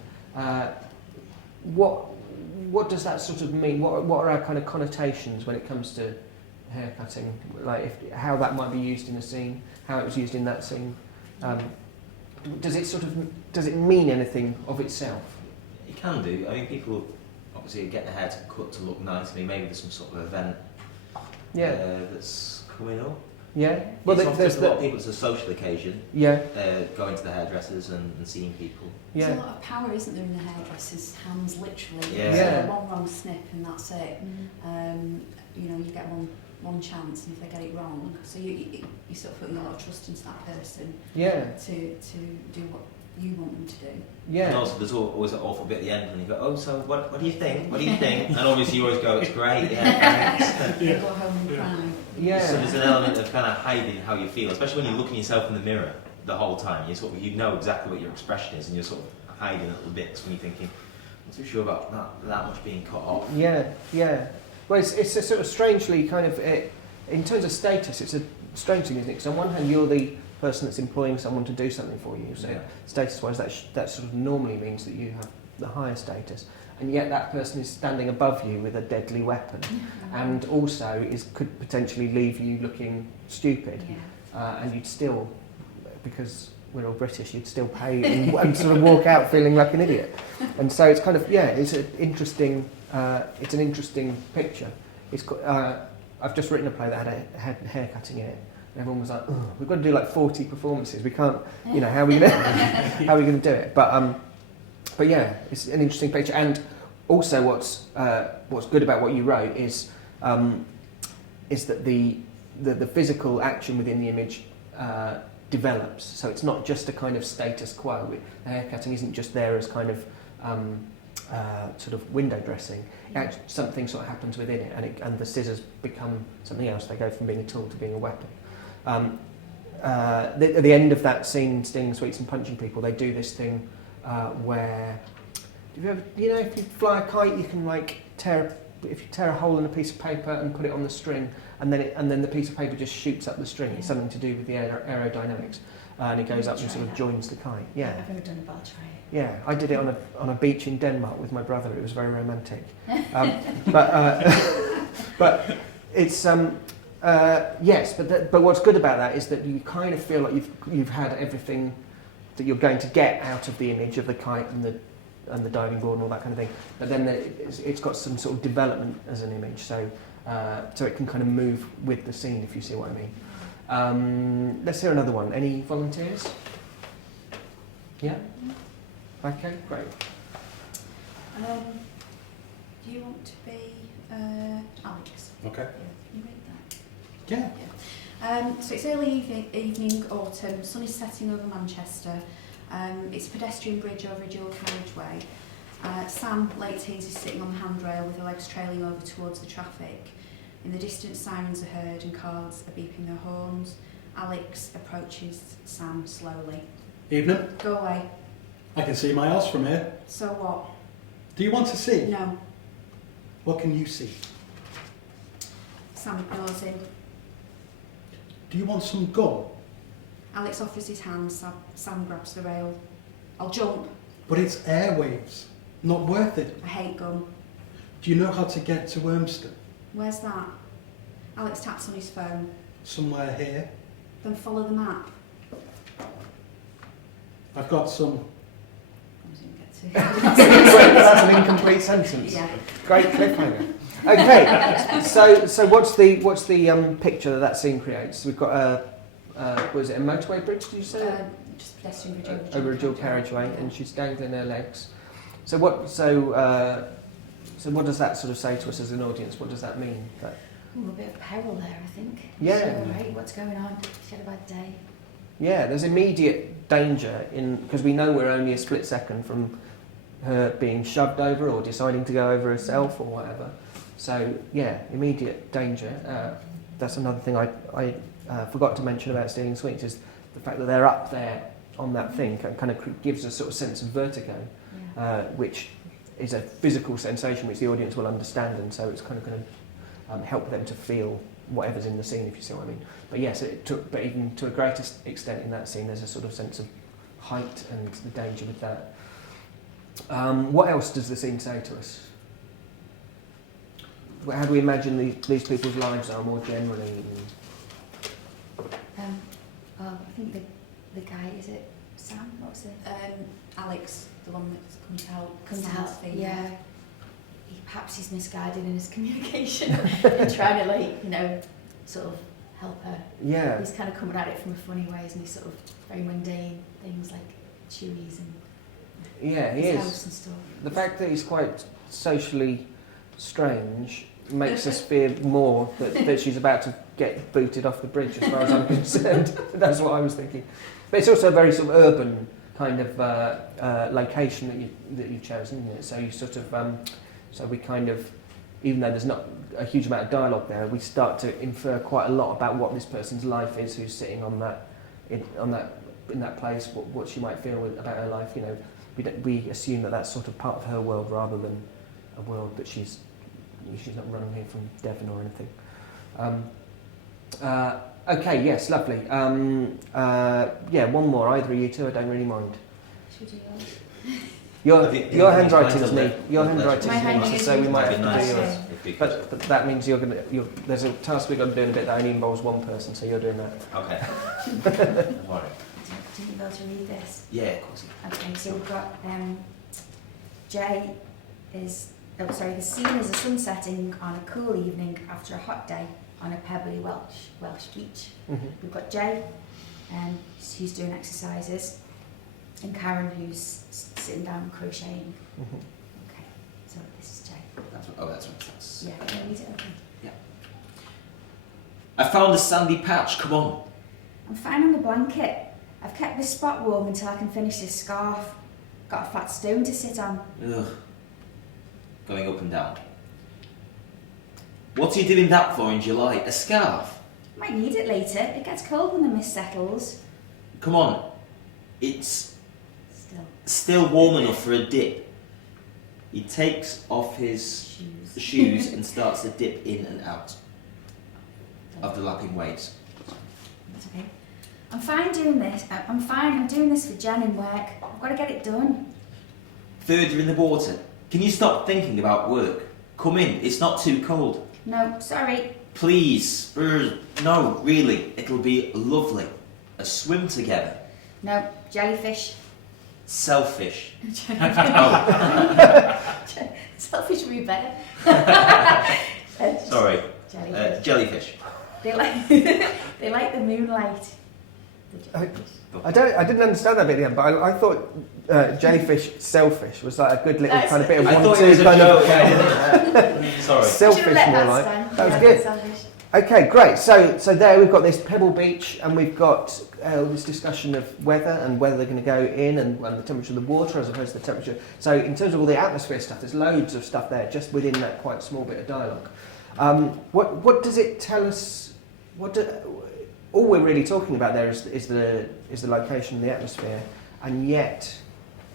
what does that sort of mean? What are our kind of connotations when it comes to hair cutting? Like how that might be used in a scene, how it was used in that scene. Does it mean anything of itself? It can do. I mean, people obviously getting the hair cut to look nice. Maybe there's some sort of event that's coming up. Yeah. Well, It's often there's for a lot of people, it's a social occasion. Yeah. Going to the hairdressers and seeing people. There's Yeah. a lot of power, isn't there, in the hairdresser's hands, literally. Yeah. Yeah. So one wrong snip and that's it. You know, you get one chance, and if they get it wrong, so you sort of put a lot of trust into that person Yeah. to do what you want them to do. Yeah. And also, there's always that awful bit at the end when you go, oh, so what do you think? What do you think? And obviously, you always go, it's great. Yeah, thanks. They go home and cry. Yeah. So there's an element of kind of hiding how you feel, especially when you're looking yourself in the mirror the whole time. You know exactly what your expression is, and you're sort of hiding little bits when you're thinking, I'm not too sure about that much being cut off. Yeah. Yeah. Well, it's a sort of strangely kind of in terms of status, it's a strange thing, isn't it? Because on one hand, you're the person that's employing someone to do something for you. So status-wise, that sort of normally means that you have the higher status, and yet that person is standing above you with a deadly weapon, and also could potentially leave you looking stupid, and you'd still, because we're all British, you'd still pay and sort of walk out feeling like an idiot. And so it's kind of it's an interesting picture. I've just written a play that had hair cutting in it. And everyone was like, oh, we've got to do like 40 performances. We can't, how are we going to do it? But yeah, it's an interesting picture. And also, what's good about what you wrote is that the physical action within the image develops. So it's not just a kind of status quo. The hair cutting isn't just there as kind of sort of window dressing. Something sort of happens within it, and the scissors become something else. They go from being a tool to being a weapon. At the end of that scene, Stinging Sweets and Punching People, they do this thing where, if you fly a kite, you can like tear a hole in a piece of paper and put it on the string, and then the piece of paper just shoots up the string. It's something to do with the aerodynamics, and it goes up and sort of joins the kite. Yeah. I've never done it, but I'll try it. Yeah, I did it on a beach in Denmark with my brother. It was very romantic. But it's yes. But what's good about that is that you kind of feel like you've had everything that you're going to get out of the image of the kite and the diving board and all that kind of thing. But then it's got some sort of development as an image, so it can kind of move with the scene, if you see what I mean. Let's hear another one. Any volunteers? Yeah. Okay, great. Do you want to be Alex? Okay. Can you read that? Yeah. So it's early evening, autumn, sun is setting over Manchester. It's a pedestrian bridge over a dual carriageway. Sam, late teens, is sitting on the handrail with her legs trailing over towards the traffic. In the distance, sirens are heard and cars are beeping their horns. Alex approaches Sam slowly. Evening. Go away. I can see miles from here. So what? Do you want to see? No. What can you see? Sam ignores him. Do you want some gum? Alex offers his hand. Sam grabs the rail. I'll jump. But it's airwaves. Not worth it. I hate gum. Do you know how to get to Wormston? Where's that? Alex taps on his phone. Somewhere here. Then follow the map. I've got some. I was going to get to. That's an incomplete sentence. Yeah. Great cliffhanger. Okay, so what's the picture that scene creates? We've got was it a motorway bridge? Did you say? Just pedestrian bridge over a dual carriageway, and she's dangling her legs. So what does that sort of say to us as an audience? What does that mean? Ooh, a bit of peril there, I think. Yeah. So, right, what's going on? She had a bad day. Yeah, there's immediate danger because we know we're only a split second from her being shoved over or deciding to go over herself or whatever. So yeah, immediate danger. That's another thing I forgot to mention about Stinging Sweets is the fact that they're up there on that thing kind of gives a sort of sense of vertigo, which is a physical sensation which the audience will understand, and so it's kind of going to help them to feel whatever's in the scene, if you see what I mean. But yes, but even to a greater extent in that scene, there's a sort of sense of height and the danger with that. What else does the scene say to us? How do we imagine these people's lives are more generally? I think the guy, is it Sam? What was it? Alex, the one that's come to help. Come to Sam's help. female. Yeah. perhaps he's misguided in his communication and trying to, like, you know, sort of help her. Yeah. He's kind of coming at it from a funny way, isn't he? Sort of very mundane things like chewies and Yeah, he his is. house and stuff. The fact that he's quite socially strange makes us fear more that she's about to get booted off the bridge, as far as I'm concerned. That's what I was thinking. But it's also a very sort of urban kind of location that you've chosen, isn't it? So you sort of, so we kind of, even though there's not a huge amount of dialogue there, we start to infer quite a lot about what this person's life is, who's sitting on that, in that place, what she might feel about her life. You know, we assume that that's sort of part of her world rather than a world that she's not running here from Devon or anything. Okay, yes, lovely. Yeah, one more. Either of you two, I don't really mind. Should we do yours? Your handwriting's neat. Your My handwriting's handwriting neat, is so we might That'd have be to do nice yours. if you could. But that means there's a task we've got to do in a bit that only involves one person, so you're doing that. Okay. All right. Didn't you be able to read this? Yeah, of course. Okay, so we've got Jay is, the scene is a sun setting on a cool evening after a hot day on a pebbly Welsh beach. Mm-hmm. We've got Jay, who's doing exercises, and Karen, who's sitting down crocheting. Mm-hmm. Okay, so this is Jay. That's Yeah, can you read it? Okay. I found a sandy patch. Come on. I'm fine on the blanket. I've kept this spot warm until I can finish this scarf. Got a fat stone to sit on. Ugh. Going up and down. What are you doing that for in July? A scarf? Might need it later. It gets cold when the mist settles. Come on. It's Still. still warm enough for a dip. He takes off his shoes and starts to dip in and out of the lapping waves. That's okay. I'm fine doing this. I'm fine. I'm doing this for Jen in work. I've got to get it done. Further in the water. Can you stop thinking about work? Come in. It's not too cold. No, sorry. Please. No, really. It'll be lovely. A swim together. No, jellyfish. Selfish. Selfish would be better. Sorry. Jellyfish. Jellyfish. They like the moonlight. I didn't understand that bit at the end, but I thought jellyfish, selfish was like a good little That's kind of bit of I thought one-two it was a kind joke. of Sorry. selfish more like. That was good. Okay, great. So there we've got this pebble beach, and we've got all this discussion of weather and whether they're going to go in, and the temperature of the water as opposed to the temperature. So in terms of all the atmosphere stuff, there's loads of stuff there just within that quite small bit of dialogue. What does it tell us? All we're really talking about there is the location and the atmosphere, and yet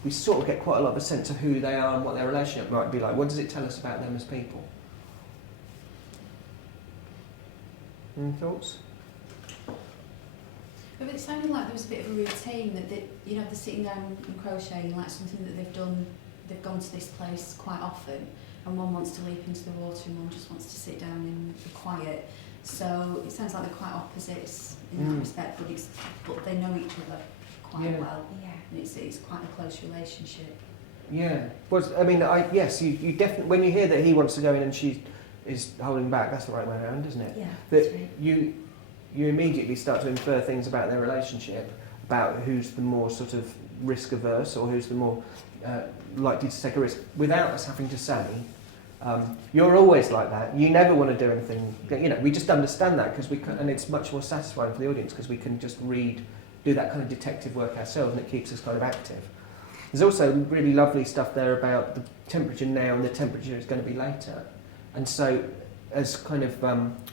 we sort of get quite a lot of a sense of who they are and what their relationship might be like. What does it tell us about them as people? Any thoughts? But it sounded like there was a bit of a routine that they're sitting down and crocheting, like something that they've done. They've gone to this place quite often, and one wants to leap into the water, and one just wants to sit down and be quiet. So it sounds like they're quite opposites in that respect, but they know each other quite well. Yeah. And it's quite a close relationship. Yeah. Well, I mean, yes, you definitely, when you hear that he wants to go in and she is holding back, that's the right way around, isn't it? Yeah. That That's right. you immediately start to infer things about their relationship, about who's the more sort of risk averse or who's the more likely to take a risk, without us having to say, you're always like that. You never want to do anything. We just understand that because we can, and it's much more satisfying for the audience because we can just do that kind of detective work ourselves, and it keeps us kind of active. There's also really lovely stuff there about the temperature now and the temperature is going to be later, and so as kind of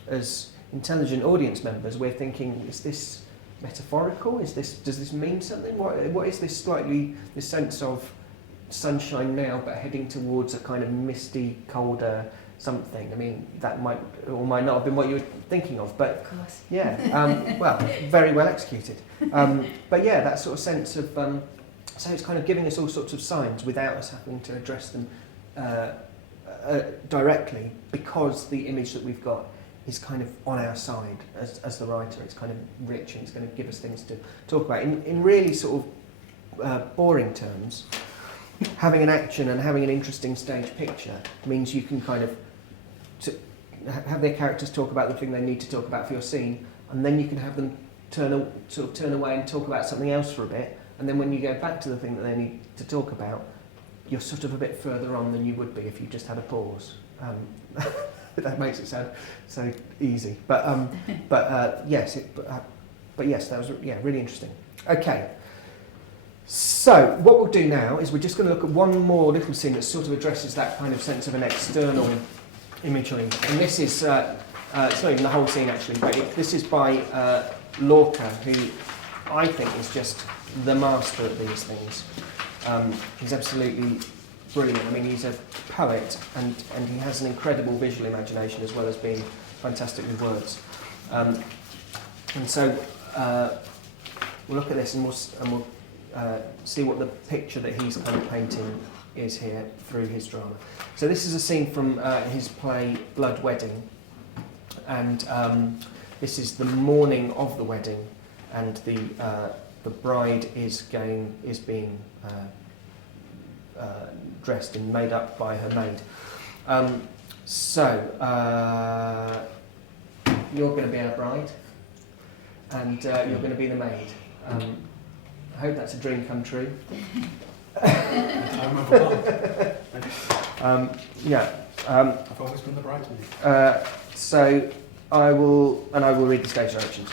as intelligent audience members, we're thinking, is this metaphorical? Does this mean something? What is this this sense of sunshine now but heading towards a kind of misty, colder something? I mean, that might or might not have been what you were thinking of, but Of course. yeah, well, very well executed. But yeah, that sort of sense of so it's kind of giving us all sorts of signs without us having to address them directly, because the image that we've got is kind of on our side as the writer. It's kind of rich and it's going to give us things to talk about. In really sort of boring terms, having an action and having an interesting stage picture means you can kind of have their characters talk about the thing they need to talk about for your scene, and then you can have them turn away and talk about something else for a bit, and then when you go back to the thing that they need to talk about, you're sort of a bit further on than you would be if you just had a pause. That makes it sound so easy, but yes, that was really interesting. Okay. So, what we'll do now is we're just going to look at one more little scene that sort of addresses that kind of sense of an external imagery. And this is, it's not even the whole scene actually, but this is by Lorca, who I think is just the master at these things. He's absolutely brilliant. I mean, he's a poet and he has an incredible visual imagination as well as being fantastic with words. And so, we'll look at this and we'll see what the picture that he's kind of painting is here through his drama. So this is a scene from his play Blood Wedding, and this is the morning of the wedding, and the bride is being dressed and made up by her maid. You're going to be our bride, and you're going to be the maid. I hope that's a dream come true. I've always been the bridesmaid. So I will read the stage directions.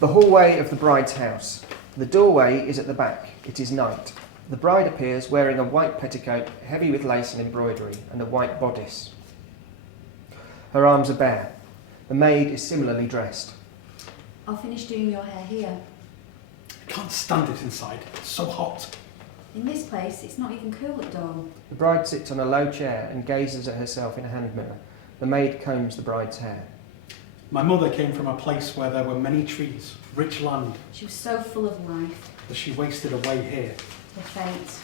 The hallway of the bride's house. The doorway is at the back. It is night. The bride appears wearing a white petticoat, heavy with lace and embroidery, and a white bodice. Her arms are bare. The maid is similarly dressed. I'll finish doing your hair here. I can't stand it inside. It's so hot. In this place, it's not even cool at dawn. The bride sits on a low chair and gazes at herself in a hand mirror. The maid combs the bride's hair. My mother came from a place where there were many trees, rich land, She was so full of life. that she wasted away here, The fate.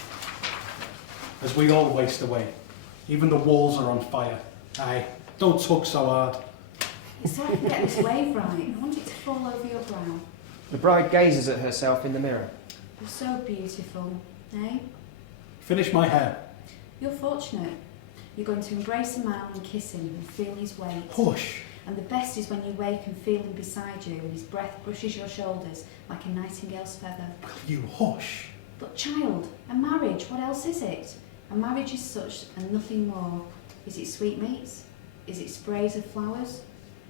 as we all waste away. Even the walls are on fire. Aye, don't tug so hard. It's so I can get this wave right. I want it to fall over your brow. The bride gazes at herself in the mirror. You're so beautiful, eh? Finish my hair. You're fortunate. You're going to embrace a man and kiss him and feel his weight. Hush. And the best is when you wake and feel him beside you and his breath brushes your shoulders like a nightingale's feather. Will you hush? But child, a marriage, what else is it? A marriage is such and nothing more. Is it sweetmeats? Is it sprays of flowers?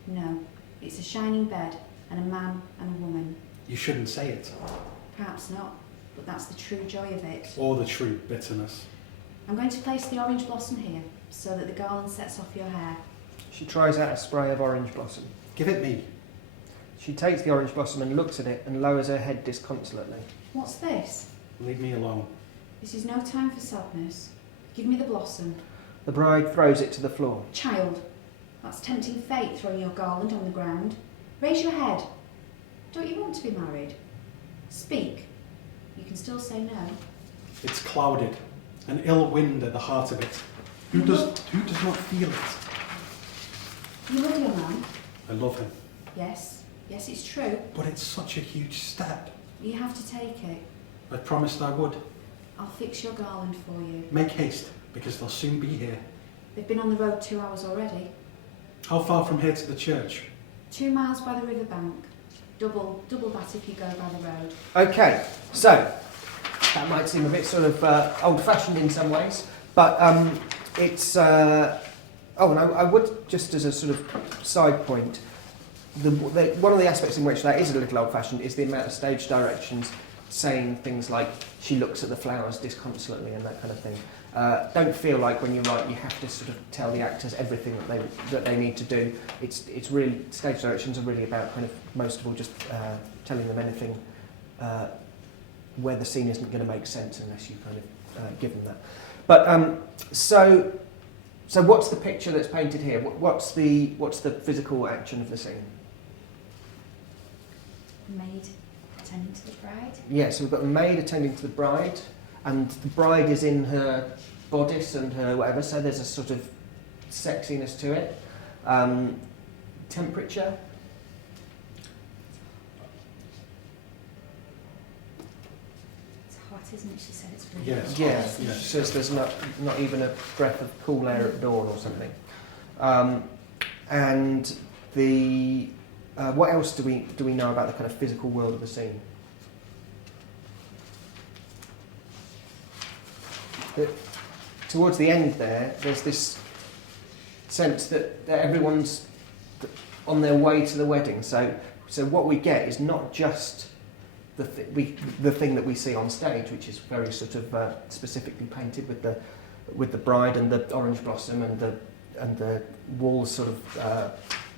No, it's a shining bed and a man and a woman. You shouldn't say it. Perhaps not, but that's the true joy of it. Or the true bitterness. I'm going to place the orange blossom here so that the garland sets off your hair. She tries out a spray of orange blossom. Give it me. She takes the orange blossom and looks at it and lowers her head disconsolately. What's this? Leave me alone. This is no time for sadness. Give me the blossom. The bride throws it to the floor. Child, that's tempting fate throwing your garland on the ground. Raise your head. Don't you want to be married? Speak. You can still say no. It's clouded. An ill wind at the heart of it. Who does not feel it? You love your man? I love him. Yes. Yes, it's true. But it's such a huge step. You have to take it. I promised I would. I'll fix your garland for you. Make haste, because they'll soon be here. They've been on the road 2 hours already. How far from here to the church? 2 miles by the riverbank. Double that if you go by the road. Okay, so that might seem a bit sort of old-fashioned in some ways, but it's... and I would, just as a sort of side point, one of the aspects in which that is a little old-fashioned is the amount of stage directions saying things like, she looks at the flowers disconsolately and that kind of thing. Don't feel like when you write you have to sort of tell the actors everything that they need to do. It's really, stage directions are really about kind of most of all just telling them anything where the scene isn't going to make sense unless you kind of give them that. But so what's the picture that's painted here? What's the physical action of the scene? The maid attending to the bride. Yeah, so we've got the maid attending to the bride, and the bride is in her bodice and her whatever, so there's a sort of sexiness to it. Temperature. It's hot isn't it? She said it's really Yes. hot. Yeah, Yes. she says there's not even a breath of cool air at dawn or something. And the what else do we know about the kind of physical world of the scene? Towards the end there's this sense that everyone's on their way to the wedding. So what we get is not just the thing that we see on stage, which is very sort of specifically painted with the bride and the orange blossom and the walls sort of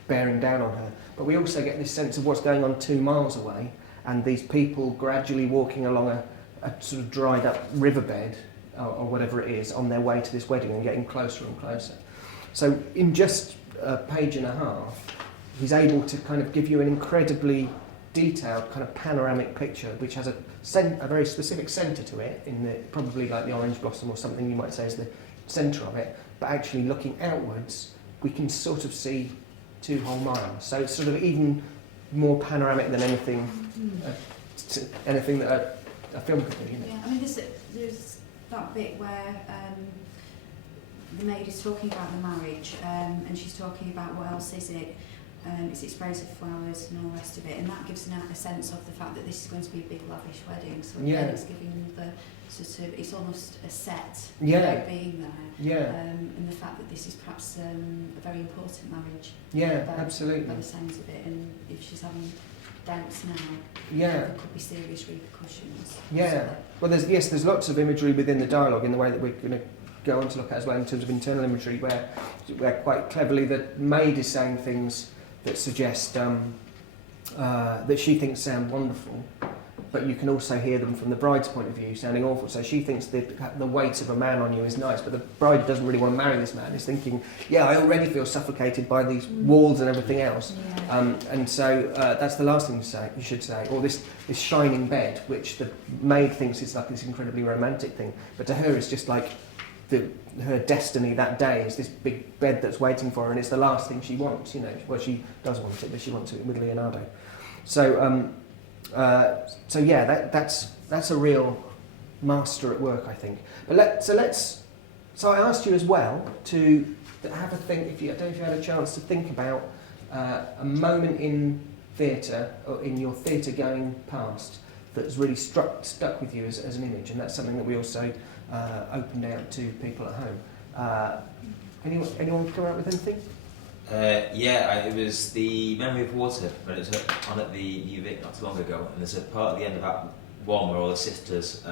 bearing down on her. But we also get this sense of what's going on 2 miles away, and these people gradually walking along a sort of dried up riverbed or whatever it is on their way to this wedding and getting closer and closer. So in just a page and a half, he's able to kind of give you an incredibly detailed kind of panoramic picture, which has a very specific centre to it, probably like the orange blossom or something you might say is the centre of it, but actually looking outwards, we can sort of see 2 whole miles. So it's sort of even more panoramic than anything that a film could be. Yeah, I mean, there's that bit where the maid is talking about the marriage, and she's talking about what else is it. It's sprays of flowers and all the rest of it, and that gives a sense of the fact that this is going to be a big lavish wedding. So again, it's giving the sort of, it's almost a set without being there. Yeah. And the fact that this is perhaps a very important marriage. Yeah, absolutely. By the sounds of it, and if she's having doubts now, there could be serious repercussions. Yeah. Well, there's lots of imagery within the dialogue in the way that we're going to go on to look at as well in terms of internal imagery, where quite cleverly the maid is saying things that suggest that she thinks sound wonderful, but you can also hear them from the bride's point of view sounding awful. So she thinks the weight of a man on you is nice, but the bride doesn't really want to marry this man. Is thinking, yeah, I already feel suffocated by these walls and everything else. Yeah. And so that's the last thing you should say. Or this shining bed, which the maid thinks is like this incredibly romantic thing, but to her it's just like her destiny that day is this big bed that's waiting for her, and it's the last thing she wants, you know. Well, she does want it, but she wants it with Leonardo. So, that's a real master at work, I think. But so I asked you as well to have a think. I don't know if you had a chance to think about a moment in theatre or in your theatre-going past that's really stuck with you as an image, and that's something that we also opened out to people at home. Anyone come out with anything? It was the Memory of Water, when it was on at the New Vic not too long ago, and there's a part at the end of that one where all the sisters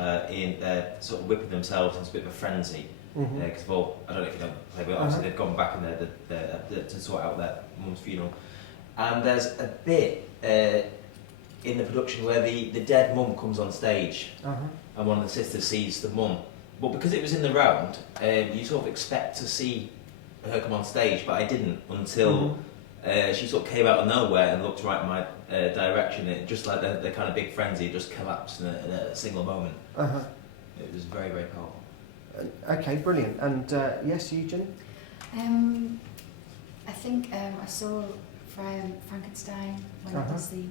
sort of whipping themselves into a bit of a frenzy. Because I don't know if you know play, but obviously they've gone back in there to sort out their mum's funeral. And there's a bit in the production where the dead mum comes on stage, and one of the sisters sees the mum. But because it was in the round, you sort of expect to see her come on stage, but I didn't until she sort of came out of nowhere and looked right in my direction. It just like the kind of big frenzy just collapsed in a single moment. It was very, very powerful. Okay, brilliant. And yes, Eugene? I think I saw Frankenstein when it was the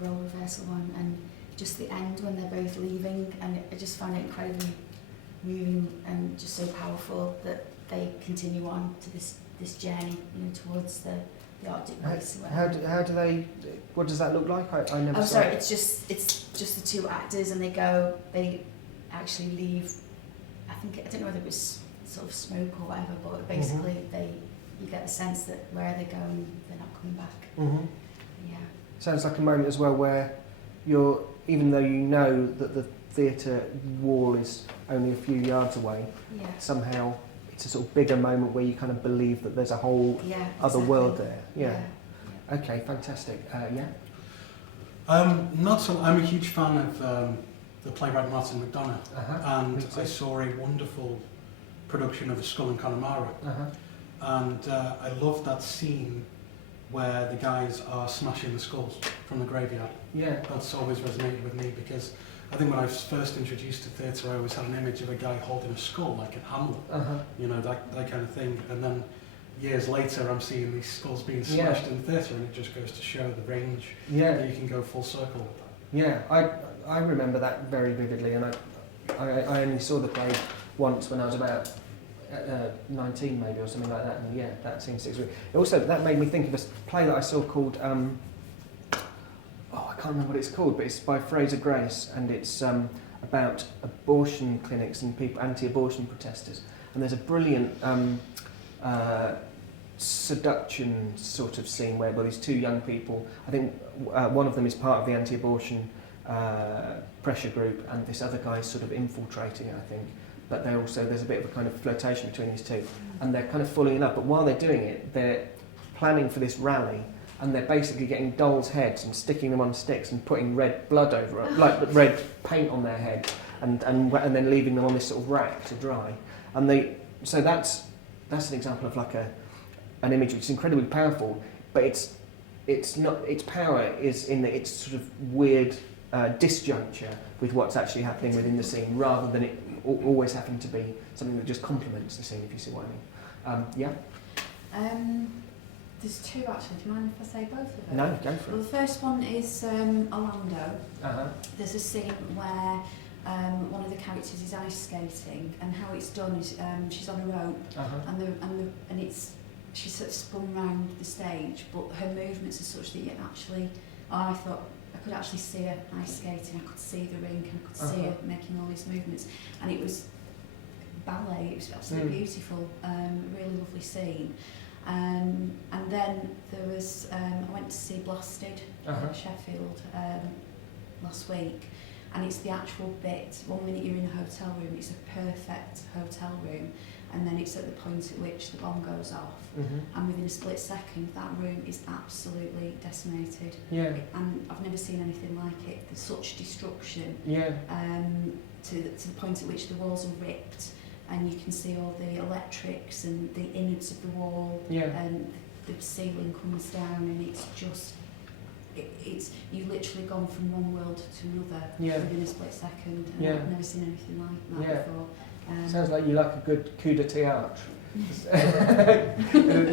role reversal one, and just the end when they're both leaving, and I just found it incredibly moving and just so powerful that they continue on to this journey, you know, towards the Arctic race. How do they? What does that look like? I never. Oh, saw sorry. it. It's just the 2 actors, and they actually leave. I don't know whether it was sort of smoke or whatever, but basically you get the sense that where they're going, they're not coming back. Yeah. Sounds like a moment as well where even though you know that the theatre wall is only a few yards away, somehow it's a sort of bigger moment where you kind of believe that there's a whole other world there. Yeah. Okay, fantastic. I'm a huge fan of the playwright Martin McDonough, and I saw a wonderful production of A Skull in Connemara, and I love that scene where the guys are smashing the skulls from the graveyard. Yeah. That's always resonated with me, because I think when I was first introduced to theatre, I always had an image of a guy holding a skull, like in Hamlet, you know, that kind of thing. And then years later, I'm seeing these skulls being smashed in theatre, and it just goes to show the range that you can go full circle with that. Yeah, I remember that very vividly, and I only saw the play once when I was about 19 maybe or something like that, and yeah, that seems 6 weeks. Also, that made me think of a play that I saw called, I can't remember what it's called, but it's by Fraser Grace, and it's about abortion clinics and people, anti-abortion protesters. And there's a brilliant seduction sort of scene where these two young people, I think one of them is part of the anti-abortion pressure group, and this other guy is sort of infiltrating it, I think. But there's a bit of a kind of flirtation between these two, and they're kind of falling in love. But while they're doing it, they're planning for this rally, and they're basically getting dolls' heads and sticking them on sticks and putting red blood over it, like red paint on their head, and then leaving them on this sort of rack to dry. And so that's an example of like an image which is incredibly powerful, but its power is in its sort of weird disjuncture with what's actually happening within the scene, rather than it always having to be something that just complements the scene, if you see what I mean. Yeah? There's two actually. Do you mind if I say both of them? No, go for Well, it. the first one is Orlando. Uh-huh. There's a scene where one of the characters is ice skating, and how it's done is she's on a rope, Uh-huh. and she's sort of spun round the stage, but her movements are such that you actually, I thought I could actually see her ice skating, I could see the rink, and I could see her making all these movements, and it was ballet, it was absolutely beautiful, really lovely scene. And then there was, I went to see Blasted at Sheffield last week, and it's the actual bit, 1 minute you're in a hotel room, it's a perfect hotel room, and then it's at the point at which the bomb goes off, and within a split second that room is absolutely decimated. Yeah. And I've never seen anything like it. There's such destruction, Yeah. to the point at which the walls are ripped, and you can see all the electrics and the innards of the wall, Yeah. and the ceiling comes down, and it's just, you've literally gone from one world to another within a split second, and I've never seen anything like that before. Sounds like you like a good coup de théâtre.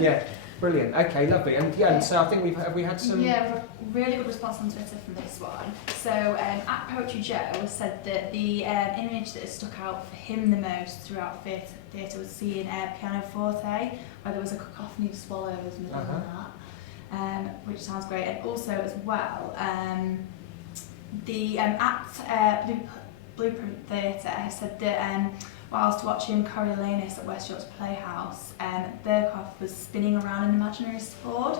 Yeah, brilliant. Okay, lovely. And so I think we had some. Yeah, really good response on Twitter from this one. So at Poetry Joe said that the image that stuck out for him the most throughout theatre was seeing pianoforte, where there was a cacophony of swallows in the middle of that, which sounds great. And also as well, the at Blueprint Theatre said that whilst watching Coriolanus at West York's Playhouse, Berkoff was spinning around an imaginary sword,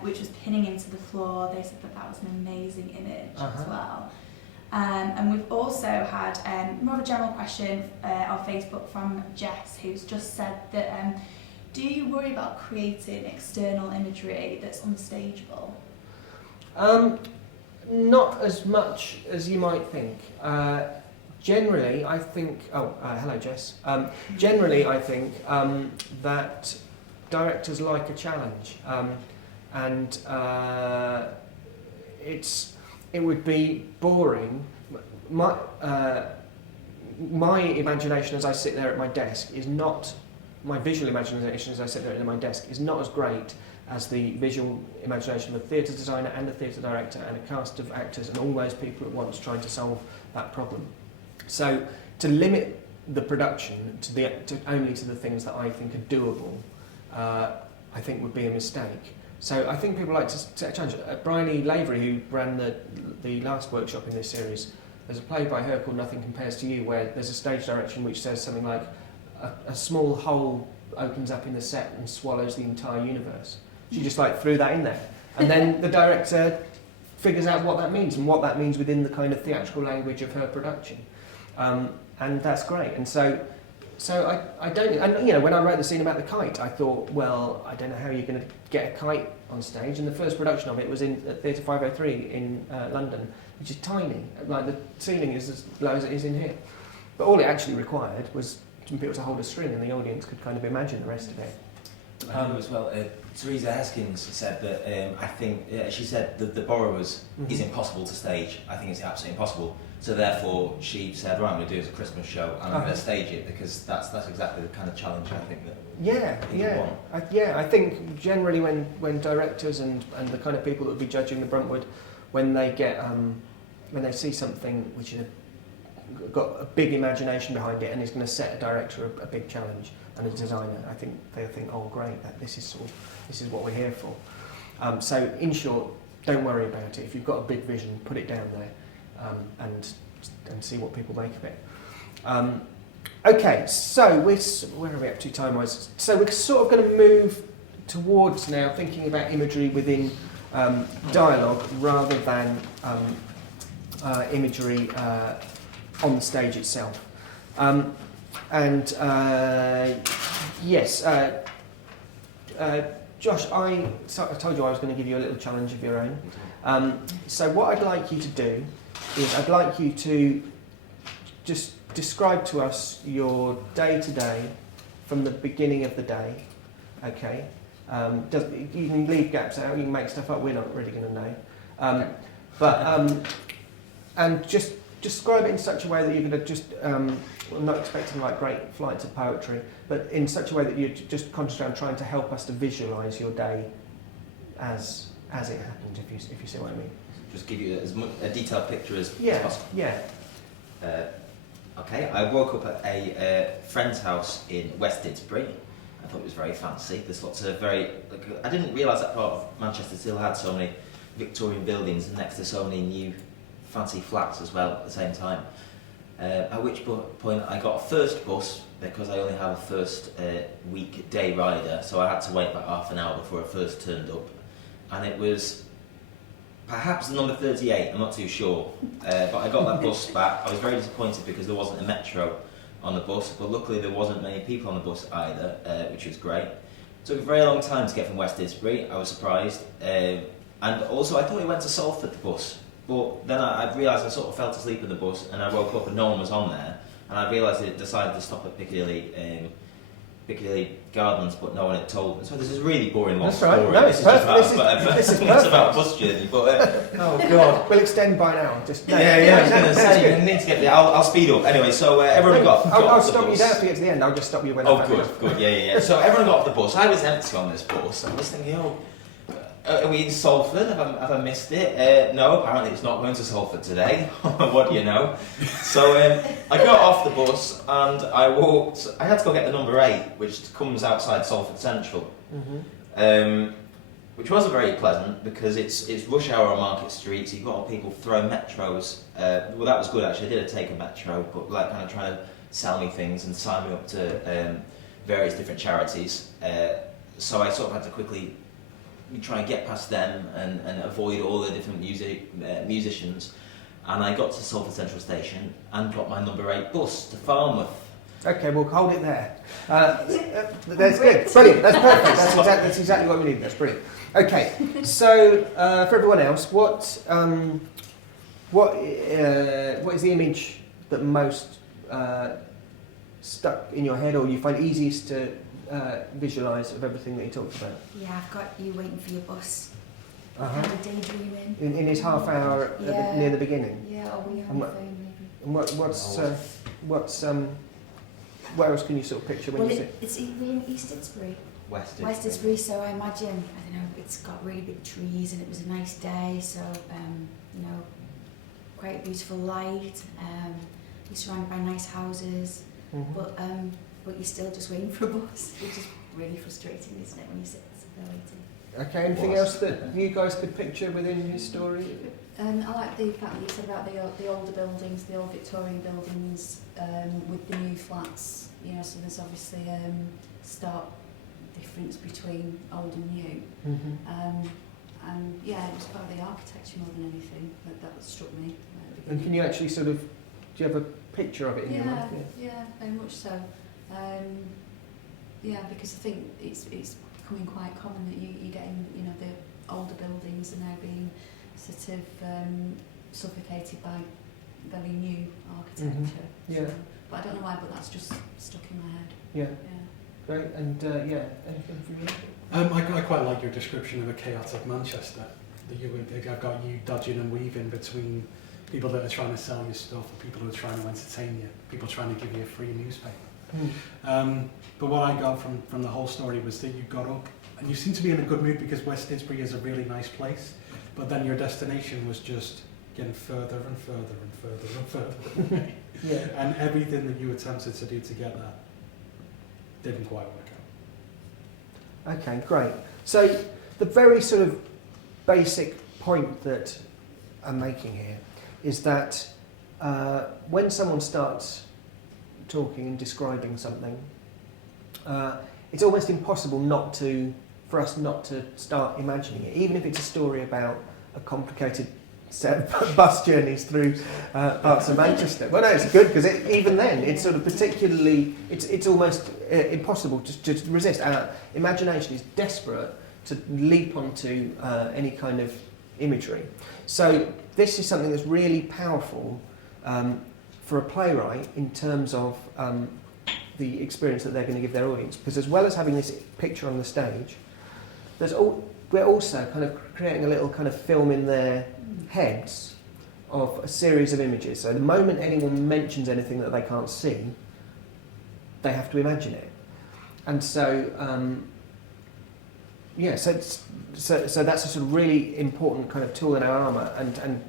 which was pinning into the floor. They said that was an amazing image as well. And we've also had more of a general question on Facebook from Jess, who's just said that do you worry about creating external imagery that's unstageable? Not as much as you might think. Generally, I think... hello, Jess. Generally, I think that directors like a challenge. And it would be boring. My imagination as I sit there at my desk is not... My visual imagination as I sit there at my desk is not as great as the visual imagination of a theatre designer and a theatre director and a cast of actors and all those people at once trying to solve that problem. So to limit the production only to the things that I think are doable, I think would be a mistake. So I think people like to set a challenge. Brian E. Lavery, who ran the last workshop in this series, there's a play by her called Nothing Compares to You, where there's a stage direction which says something like a small hole opens up in the set and swallows the entire universe. She just threw that in there. And then the director figures out what that means and what that means within the kind of theatrical language of her production. And that's great. And so I don't, and when I wrote the scene about the kite, I thought, well, I don't know how you're going to get a kite on stage. And the first production of it was at Theatre 503 in London, which is tiny. Like the ceiling is as low as it is in here. But all it actually required was some people to hold a string, and the audience could kind of imagine the rest of it. As well, Teresa Heskins said that I think she said that the Borrowers is impossible to stage. I think it's absolutely impossible. So therefore, she said, "Right, I'm going to do it as a Christmas show, and I'm going to stage it because that's exactly the kind of challenge I think that people want." I think generally when directors and the kind of people that would be judging the Bruntwood, when they get when they see something which is got a big imagination behind it and is going to set a director a big challenge and a designer, I think they'll think, oh great, this is what we're here for. So in short, don't worry about it. If you've got a big vision, put it down there and see what people make of it. Okay, so where are we up to time-wise? So we're sort of going to move towards now thinking about imagery within dialogue rather than imagery on the stage itself. Yes, Josh, I told you I was going to give you a little challenge of your own. So what I'd like you to do is I'd like you to just describe to us your day-to-day from the beginning of the day, okay? You can leave gaps out, you can make stuff up, we're not really going to know. And just describe it in such a way that you're going to just, I'm not expecting like great flights of poetry, but in such a way that you just concentrate on trying to help us to visualise your day as it happened, if you see what I mean. Just give you as much a detailed picture as possible. Yeah. Okay, I woke up at a friend's house in West Didsbury. I thought it was very fancy. There's lots of I didn't realise that part of Manchester still had so many Victorian buildings and next to so many new fancy flats as well at the same time. At which point I got a first bus because I only have a first weekday rider, so I had to wait about half an hour before I first turned up. And it was perhaps the number 38, I'm not too sure. But I got that bus back. I was very disappointed because there wasn't a metro on the bus, but luckily there wasn't many people on the bus either, which was great. It took a very long time to get from West Didsbury, I was surprised. And also I thought it went to Salford, the bus. But then I realised I sort of fell asleep in the bus and I woke up and no one was on there. And I realised it decided to stop at Piccadilly Gardens, but no one had told me. So this is a really boring long story. Right. No, this is perfect. This is it's about a bus journey. But oh God, we'll extend by now. Just I was going to say you need to get there. I'll speed up anyway. So everyone got. I'll stop you. You don't have to get to the end. I'll just stop you when. Oh, good. Yeah. So everyone got off the bus. I was empty on this bus. I was thinking, are we in Salford? Have I missed it? No, apparently it's not going to Salford today. What do you know? So I got off the bus and I walked. I had to go get the number 8, which comes outside Salford Central, which wasn't very pleasant because it's rush hour on Market Street. So you've got all people throwing metros. Well, that was good actually. I did take a metro, but like kind of trying to sell me things and sign me up to various different charities. So I sort of had to quickly try and get past them and avoid all the different musicians. And I got to Salford Central Station and got my number 8 bus to Falmouth. Okay, we'll hold it there. That's good. Brilliant. That's perfect. That's exactly what we need. That's brilliant. Okay, so for everyone else, what is the image that most stuck in your head or you find easiest to visualise of everything that you talked about? Yeah, I've got you waiting for your bus. Kind of daydreaming. In his half hour near the beginning? Yeah, or we have a phone maybe. And what else can you sort of picture when you see it? It's in East Didsbury. West Didsbury, so I imagine, I don't know, it's got really big trees and it was a nice day, so, quite beautiful light, you're surrounded by nice houses, but you're still just waiting for a bus, which is really frustrating, isn't it, when you sit there waiting. Okay, anything else that you guys could picture within his story? I like the fact that you said about the older buildings, the old Victorian buildings, with the new flats, so there's obviously stark difference between old and new. And yeah, it was about the architecture more than anything that struck me. And can you actually do you have a picture of it in your mind? Yeah, very much so. Because I think it's becoming quite common that you're getting, the older buildings are now being sort of suffocated by very new architecture. Yeah. But I don't know why, but that's just stuck in my head. Yeah. Great. And anything from you? I quite like your description of a chaotic Manchester. I've got you dodging and weaving between people that are trying to sell you stuff, people who are trying to entertain you, people trying to give you a free newspaper. But what I got from the whole story was that you got up and you seem to be in a good mood because West Didsbury is a really nice place, but then your destination was just getting further and further and further and further away. Yeah. And everything that you attempted to do to get that didn't quite work out. Okay, great. So the very sort of basic point that I'm making here is that when someone starts talking and describing something, it's almost impossible for us not to start imagining it, even if it's a story about a complicated set of bus journeys through parts of Manchester. Well, no, it's good because even then, it's sort of particularly, it's almost impossible to resist. Our imagination is desperate to leap onto any kind of imagery. So this is something that's really powerful for a playwright in terms of the experience that they're going to give their audience. Because as well as having this picture on the stage, we're also kind of creating a little kind of film in their heads of a series of images. So the moment anyone mentions anything that they can't see, they have to imagine it. And so, so that's a sort of really important kind of tool in our armour,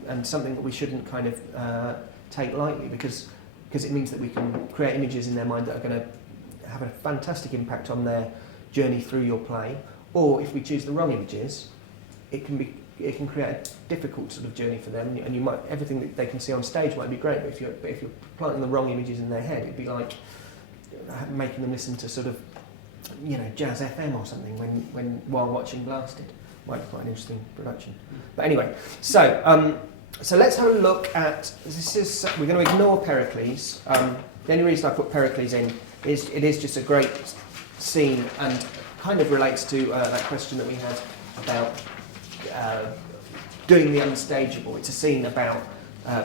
and something that we shouldn't kind of take lightly, because it means that we can create images in their mind that are going to have a fantastic impact on their journey through your play. Or if we choose the wrong images, it can create a difficult sort of journey for them, and everything that they can see on stage might be great, but if you're planting the wrong images in their head, it'd be like making them listen to sort of, Jazz FM or something while watching Blasted. Might be quite an interesting production. But anyway, so let's have a look at this. We're going to ignore Pericles. The only reason I put Pericles in is it is just a great scene and kind of relates to that question that we had about doing the unstageable. It's a scene about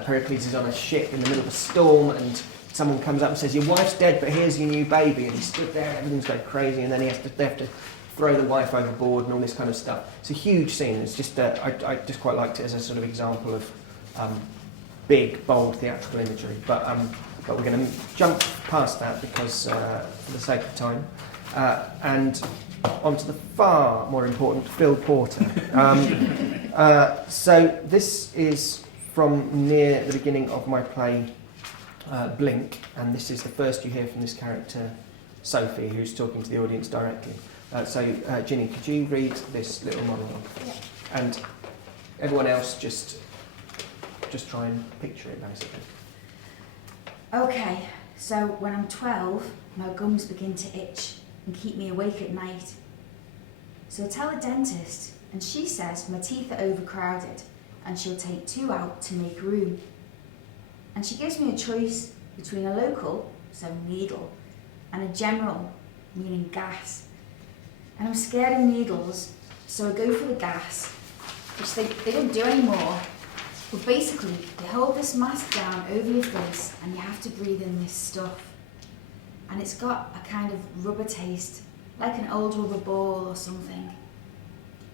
Pericles is on a ship in the middle of a storm, and someone comes up and says, "Your wife's dead, but here's your new baby." And he stood there, everything's going crazy, and then they have to throw the wife overboard and all this kind of stuff. It's a huge scene. It's just I just quite liked it as a sort of example of big, bold theatrical imagery. But we're going to jump past that because for the sake of time, and onto the far more important Phil Porter. So this is from near the beginning of my play Blink, and this is the first you hear from this character Sophie, who's talking to the audience directly. So Ginny, could you read this little monologue? Yeah. And everyone else just try and picture it, basically. Okay, so when I'm 12, my gums begin to itch and keep me awake at night. So I tell a dentist, and she says my teeth are overcrowded and she'll take 2 out to make room. And she gives me a choice between a local, so needle, and a general, meaning gas. And I'm scared of needles, so I go for the gas, which they don't do anymore. But basically, they hold this mask down over your face and you have to breathe in this stuff. And it's got a kind of rubber taste, like an old rubber ball or something.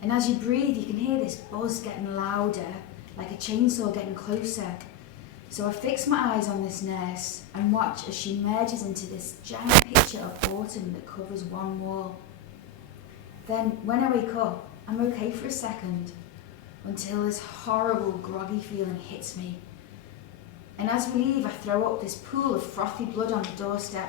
And as you breathe, you can hear this buzz getting louder, like a chainsaw getting closer. So I fix my eyes on this nurse and watch as she merges into this giant picture of autumn that covers one wall. Then, when I wake up, I'm okay for a second, until this horrible groggy feeling hits me. And as we leave, I throw up this pool of frothy blood on the doorstep.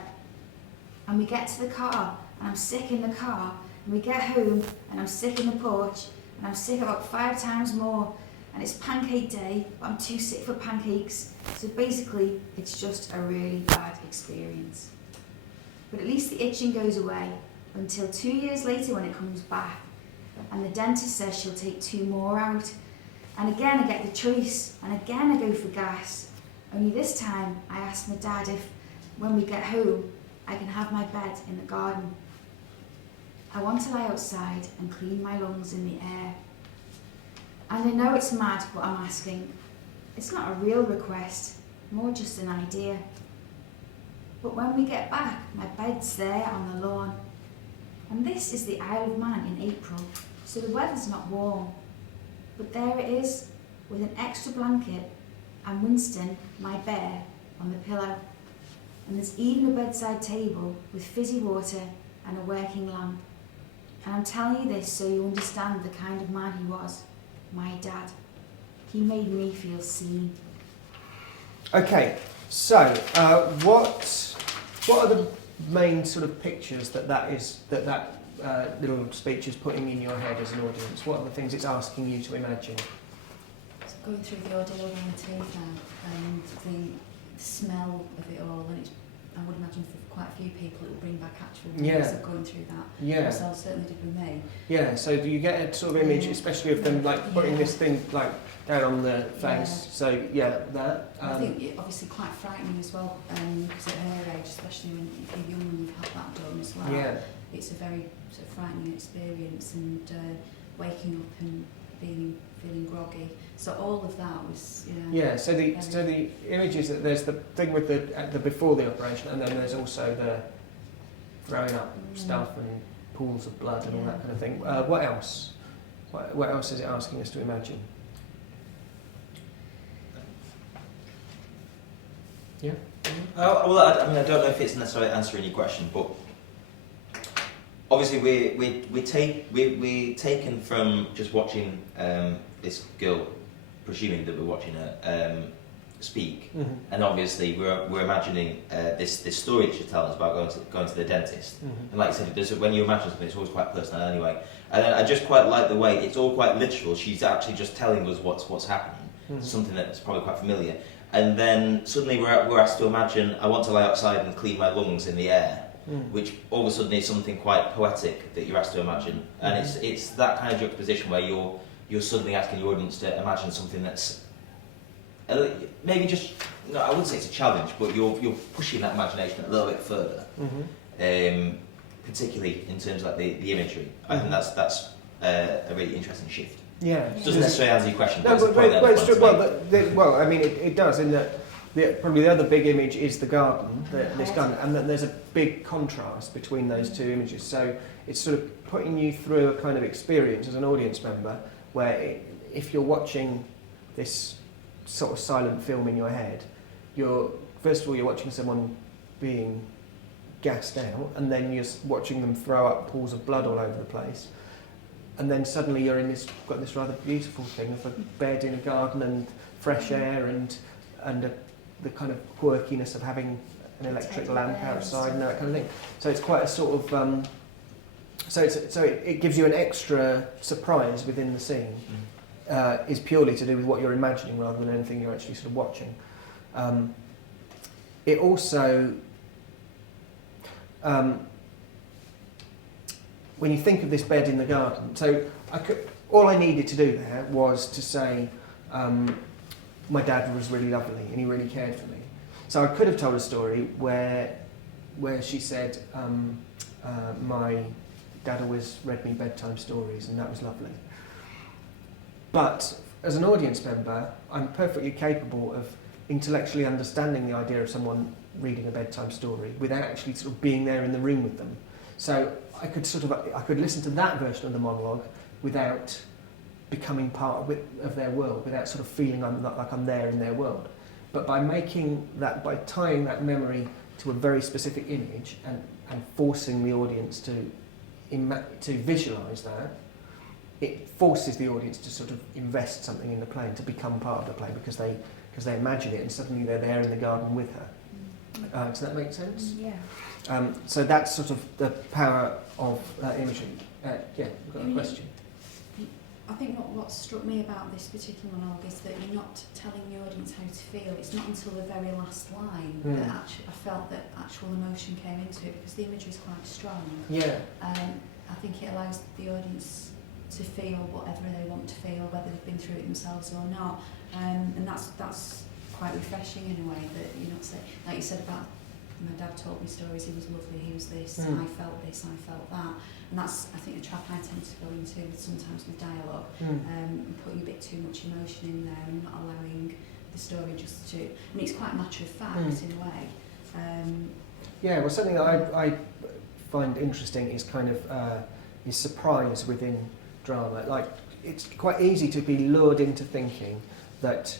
And we get to the car, and I'm sick in the car. And we get home, and I'm sick in the porch, and I'm sick about 5 times more. And it's pancake day, but I'm too sick for pancakes. So basically, it's just a really bad experience. But at least the itching goes away, until 2 years later when it comes back. And the dentist says she'll take 2 more out. And again I get the choice, and again I go for gas. Only this time I ask my dad if, when we get home, I can have my bed in the garden. I want to lie outside and clean my lungs in the air. And I know it's mad what I'm asking. It's not a real request, more just an idea. But when we get back, my bed's there on the lawn. And this is the Isle of Man in April, so the weather's not warm. But there it is, with an extra blanket, and Winston, my bear, on the pillow. And there's even a bedside table with fizzy water and a working lamp. And I'm telling you this so you understand the kind of man he was, my dad. he made me feel seen. Okay, so what are the main sort of pictures that little speech is putting in your head as an audience? What are the things it's asking you to imagine? So going through the ordeal on the teeth now, and the smell of it all, and I would imagine for quite a few people it will bring back actual memories of going through that. Yeah. So certainly did with me. Yeah, so do you get a sort of image, especially of them like putting this thing like down on the face? Yeah. So yeah, that. I think it obviously quite frightening as well, because at her age, especially when you're young and you've had that done as well, Yeah. it's a very sort of frightening experience, and waking up and feeling groggy. So all of that was, Yeah, so the images that there's the thing with the before the operation, and then there's also the throwing up stuff and pools of blood and all that kind of thing. What else? What else is it asking us to imagine? Yeah. Well, I mean, I don't know if it's necessarily answering your question, but obviously we're taken from just watching this girl, presuming that we're watching her speak, and obviously we're imagining this story that she's telling us about going to the dentist. And like you said, when you imagine something, it's always quite personal anyway. And I just quite like the way it's all quite literal. She's actually just telling us what's happening, something that's probably quite familiar. And then suddenly we're asked to imagine, I want to lie outside and clean my lungs in the air, which all of a sudden is something quite poetic that you're asked to imagine. And it's that kind of juxtaposition where you're suddenly asking your audience to imagine something that's maybe just, no, I wouldn't say it's a challenge, but you're pushing that imagination a little bit further, particularly in terms of like the imagery. I think that's a really interesting shift. Yeah. It doesn't necessarily answer your question, No, but it's probably it's true. Well, I mean, it does in that probably the other big image is the garden, this garden, and that there's a big contrast between those two images. So it's sort of putting you through a kind of experience as an audience member where if you're watching this sort of silent film in your head, first of all you're watching someone being gassed out, and then you're watching them throw up pools of blood all over the place. And then suddenly you're got this rather beautiful thing of a bed in a garden and fresh air and the kind of quirkiness of having an electric lamp outside and that kind of thing. So it's quite a sort of so it gives you an extra surprise within the scene. Is purely to do with what you're imagining rather than anything you're actually sort of watching. It also when you think of this bed in the garden, so all I needed to do there was to say, my dad was really lovely and he really cared for me. So I could have told a story where she said, my dad always read me bedtime stories and that was lovely. But as an audience member, I'm perfectly capable of intellectually understanding the idea of someone reading a bedtime story without actually sort of being there in the room with them. So I could listen to that version of the monologue without becoming part of their world, without sort of feeling like I'm there in their world. But by tying that memory to a very specific image and forcing the audience to visualise that, it forces the audience to sort of invest something in the play and to become part of the play because they imagine it and suddenly they're there in the garden with her. Does that make sense? Yeah. So that's sort of the power of imagery. Yeah, we've got a question. I think what struck me about this particular monologue is that you're not telling the audience how to feel. It's not until the very last line that I felt that actual emotion came into it because the imagery is quite strong. Yeah. I think it allows the audience to feel whatever they want to feel, whether they've been through it themselves or not. And that's quite refreshing in a way that you're not saying, like you said about my dad told me stories, he was lovely, he was this, I felt this, I felt that. And that's, I think, a trap I tend to go into sometimes with dialogue, and putting a bit too much emotion in there and not allowing the story just to... I mean, it's quite matter of fact in a way. Yeah, well, something that I find interesting is kind of is surprise within drama. Like, it's quite easy to be lured into thinking that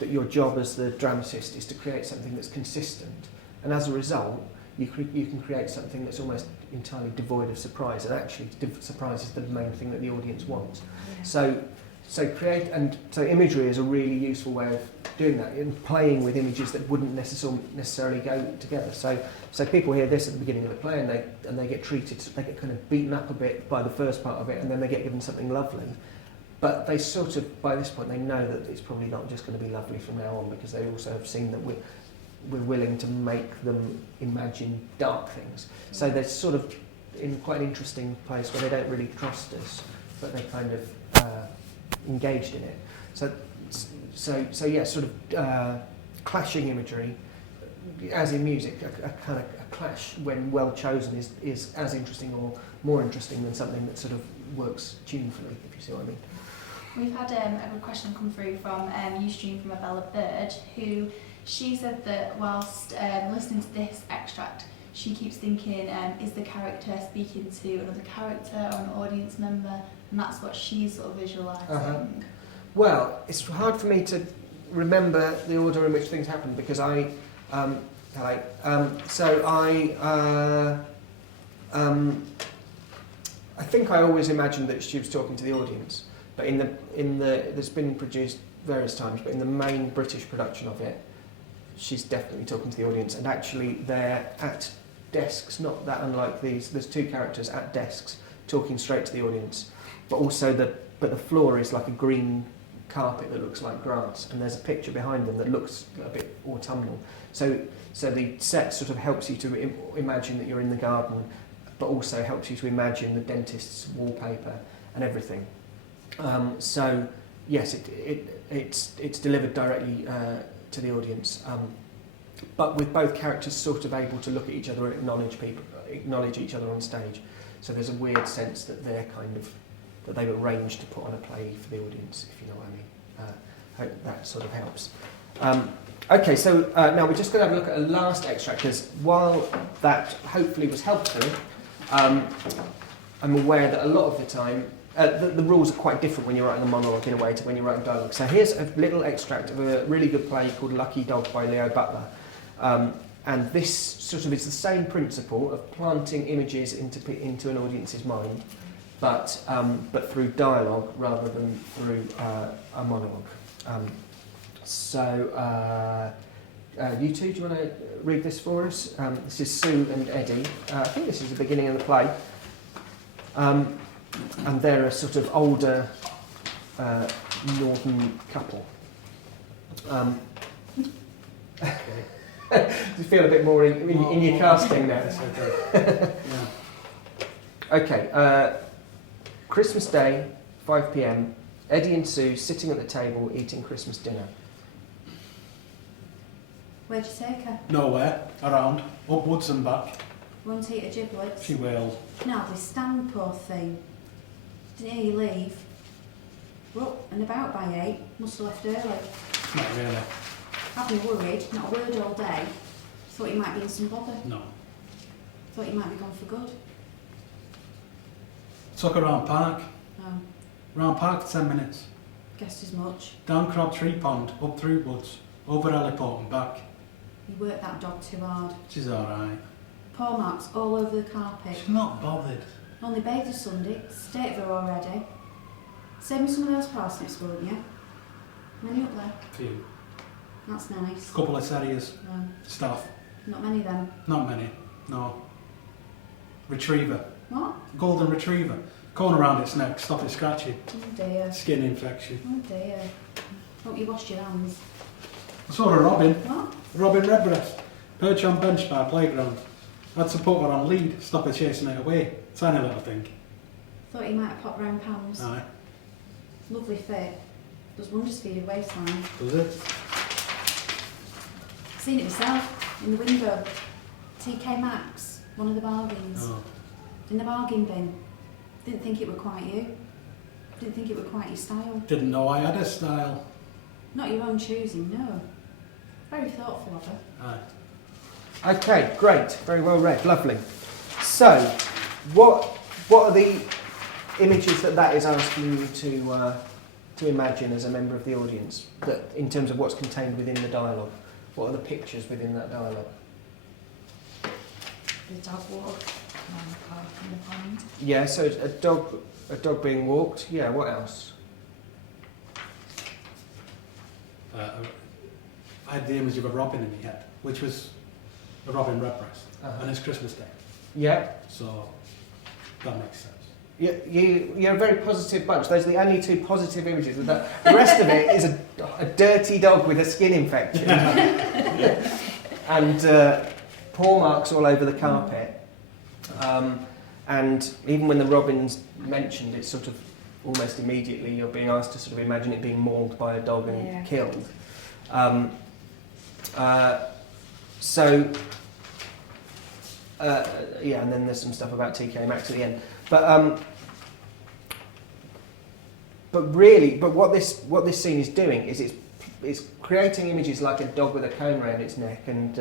your job as the dramatist is to create something that's consistent, and as a result, you can create something that's almost entirely devoid of surprise, and actually surprise is the main thing that the audience wants. Yeah. So imagery is a really useful way of doing that, in playing with images that wouldn't necessarily go together. So people hear this at the beginning of the play and they get treated, they get kind of beaten up a bit by the first part of it, and then they get given something lovely. But they sort of, by this point, they know that it's probably not just going to be lovely from now on, because they also have seen that we're willing to make them imagine dark things. So they're sort of in quite an interesting place where they don't really trust us, but they kind of engaged in it. So yeah, sort of clashing imagery, as in music, a kind of a clash when well chosen is as interesting or more interesting than something that sort of works tunefully, if you see what I mean. We've had a good question come through from Ustream from Abella Bird, who she said that whilst listening to this extract, she keeps thinking, is the character speaking to another character or an audience member? And that's what she's sort of visualising. Well, it's hard for me to remember the order in which things happen, because I think I always imagined that she was talking to the audience, but in the that's been produced various times, but in the main British production of it, she's definitely talking to the audience, and actually they're at desks, not that unlike these. There's two characters at desks talking straight to the audience, but also the floor is like a green carpet that looks like grass, and there's a picture behind them that looks a bit autumnal. So the set sort of helps you to imagine that you're in the garden, but also helps you to imagine the dentist's wallpaper and everything. So yes, it's delivered directly to the audience, but with both characters sort of able to look at each other and acknowledge each other on stage. So there's a weird sense that they're kind of that they've arranged to put on a play for the audience, if you know what I mean. Hope that sort of helps. Okay, so now we're just going to have a look at a last extract, because while that hopefully was helpful, I'm aware that a lot of the time the rules are quite different when you're writing a monologue in a way to when you're writing dialogue. So here's a little extract of a really good play called Lucky Dog by Leo Butler. And this sort of is the same principle of planting images into an audience's mind, but through dialogue rather than through a monologue. You two, do you want to read this for us? This is Sue and Eddie. I think this is the beginning of the play. And they're a sort of older northern couple. You feel a bit more in your casting now. Okay. Christmas Day, 5 p.m. Eddie and Sue sitting at the table eating Christmas dinner. Where'd you take her? Nowhere. Around. Upwards and back. Won't eat her giblets. She will. Now this stand, poor thing. Didn't hear you leave. We're up and about by 8. Must have left early. Not really. Have me worried. Not a word all day. Thought you might be in some bother. No. Thought you might be gone for good. Took her round park. Oh, Round park for 10 minutes. guessed as much. Down Crab Tree Pond, up through woods, over Heliport and back. You worked that dog too hard. She's alright. Paw marks all over the carpet. She's not bothered. Only bathed her Sunday. State of her already. Save me some of those parsnips, won't you? Many up there? Few. That's nice. Couple of terriers. No, Staff. not many then. Not many. No. Retriever. What? Golden retriever. Corn around its neck, stop it scratching. Oh dear. Skin infection. Oh dear. Hope you washed your hands. I saw a robin. What? Robin redbreast. Perch on bench by playground. Had to put her on lead, stop her chasing it away. Tiny little thing. Thought you might have popped round Pam's. Aye. Lovely fit. Does wonders for your waistline. Does it? Seen it myself in the window. TK Maxx, one of the bargains. Oh. In the bargain bin. Didn't think it were quite you. Didn't think it were quite your style. Didn't know I had a style. Not your own choosing, no. Very thoughtful of her. Aye. Okay, great. Very well read. Lovely. So, what are the images that is asking you to imagine as a member of the audience, that in terms of what's contained within the dialogue? What are the pictures within that dialogue? The dog walk around the park and the pond. Yeah, so a dog being walked. Yeah, what else? I had the image of a robin in my head, which was a robin redbreast, and it's Christmas Day. Yeah. So that makes sense. You're a very positive bunch. Those are the only two positive images. The rest of it is a dirty dog with a skin infection. And paw marks all over the carpet. And even when the robin's mentioned, it's sort of almost immediately you're being asked to sort of imagine it being mauled by a dog and killed. And then there's some stuff about TK Maxx at the end. But what this scene is doing is it's creating images like a dog with a cone around its neck and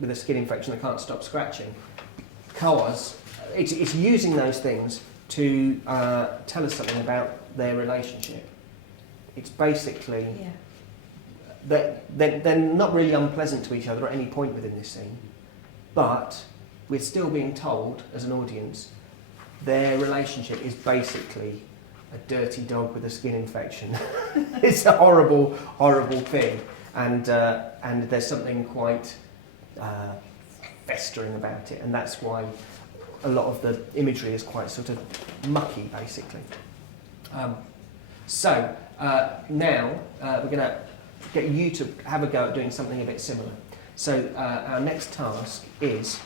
with a skin infection that can't stop scratching. Because it's using those things to tell us something about their relationship. It's basically that they're not really unpleasant to each other at any point within this scene, but we're still being told as an audience their relationship is basically a dirty dog with a skin infection. It's a horrible, horrible thing, and there's something quite festering about it, and that's why a lot of the imagery is quite sort of mucky, basically. Now we're going to get you to have a go at doing something a bit similar. So our next task is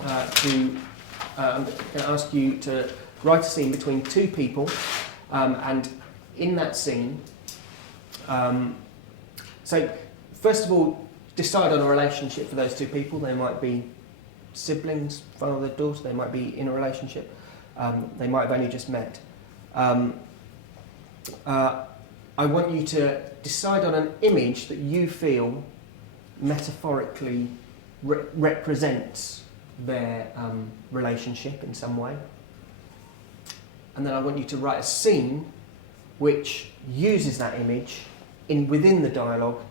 I'm going to ask you to write a scene between two people, and in that scene, so first of all, decide on a relationship for those two people. They might be siblings, father, daughter, they might be in a relationship, they might have only just met. I want you to decide on an image that you feel metaphorically represents their relationship in some way. And then I want you to write a scene which uses that image within the dialogue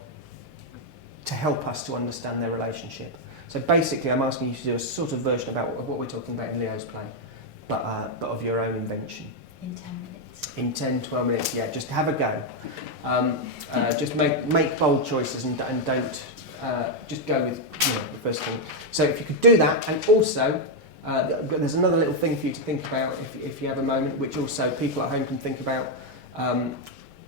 to help us to understand their relationship. So basically I'm asking you to do a sort of version about what we're talking about in Leo's play, but of your own invention. In 10 minutes. In 10, 12 minutes, yeah, just have a go. Just make bold choices and don't just go with the first thing. So if you could do that, and also there's another little thing for you to think about if you have a moment, which also people at home can think about,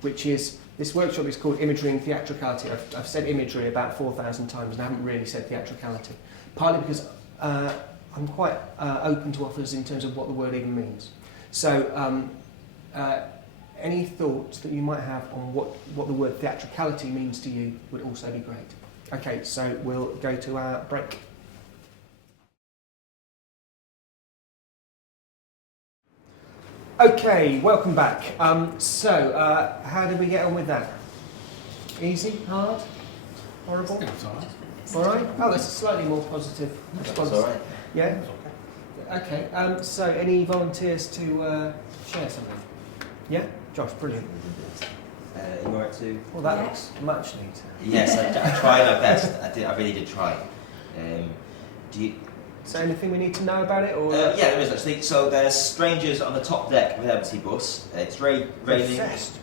which is this workshop is called Imagery and Theatricality. I've said imagery about 4,000 times and I haven't really said theatricality, partly because I'm quite open to offers in terms of what the word even means. So any thoughts that you might have on what the word theatricality means to you would also be great. Okay, so we'll go to our break. Okay, welcome back. So how did we get on with that? Easy? Hard? Horrible? It's all right. All right? Oh, that's a slightly more positive response. That's all right. Yeah? Okay, so any volunteers to share something? Yeah? Josh, brilliant. You all right too? Well, that looks much neater. Yes, I tried my best. I really did try. Do you? Is there anything we need to know about it? Or Yeah, there is actually. So there's strangers on the top deck of an empty bus. It's raining. Obsessed.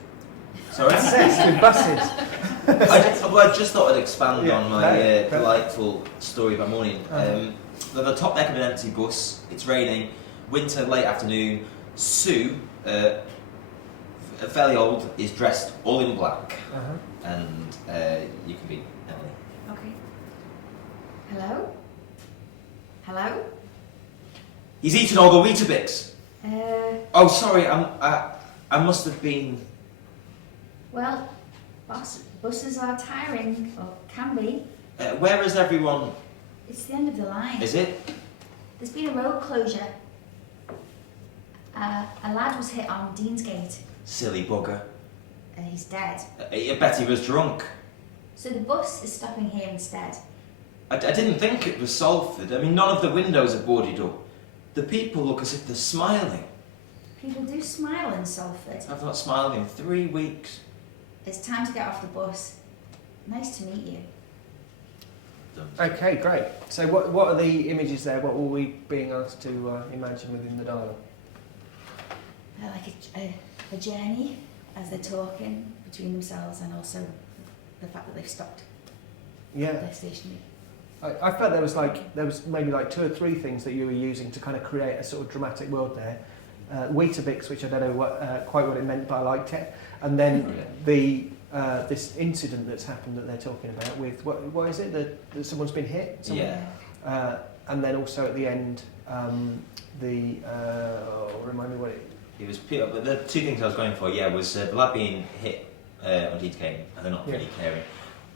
Sorry? Obsessed with buses. I just thought I'd expand on my no. delightful story by morning. On the top deck of an empty bus, it's raining, winter, late afternoon. Sue, fairly old, is dressed all in black. And you can be Emily. Okay. Hello? Hello? He's eaten all the Weetabix. Uh, Sorry, I must have been... well, buses are tiring, or can be. Where is everyone? It's the end of the line. Is it? There's been a road closure. A lad was hit on Deansgate. Silly bugger. He's dead. I bet he was drunk. So the bus is stopping here instead. I didn't think it was Salford. I mean, none of the windows are boarded up. The people look as if they're smiling. People do smile in Salford. I've not smiled in 3 weeks. It's time to get off the bus. Nice to meet you. Okay, great. So what are the images there? What were we being asked to imagine within the dialogue? Like a journey. as they're talking between themselves, and also the fact that they've stopped Yeah. their stationery. I felt there was maybe like 2 or 3 things that you were using to kind of create a sort of dramatic world there. Weetabix, which I don't know quite what it meant, but I liked it. And then this incident that's happened that they're talking about with what is it that someone's been hit? Yeah. And then also at the end, remind me what it. It was but the 2 things I was going for, was the lad being hit on Dean and they're not really caring,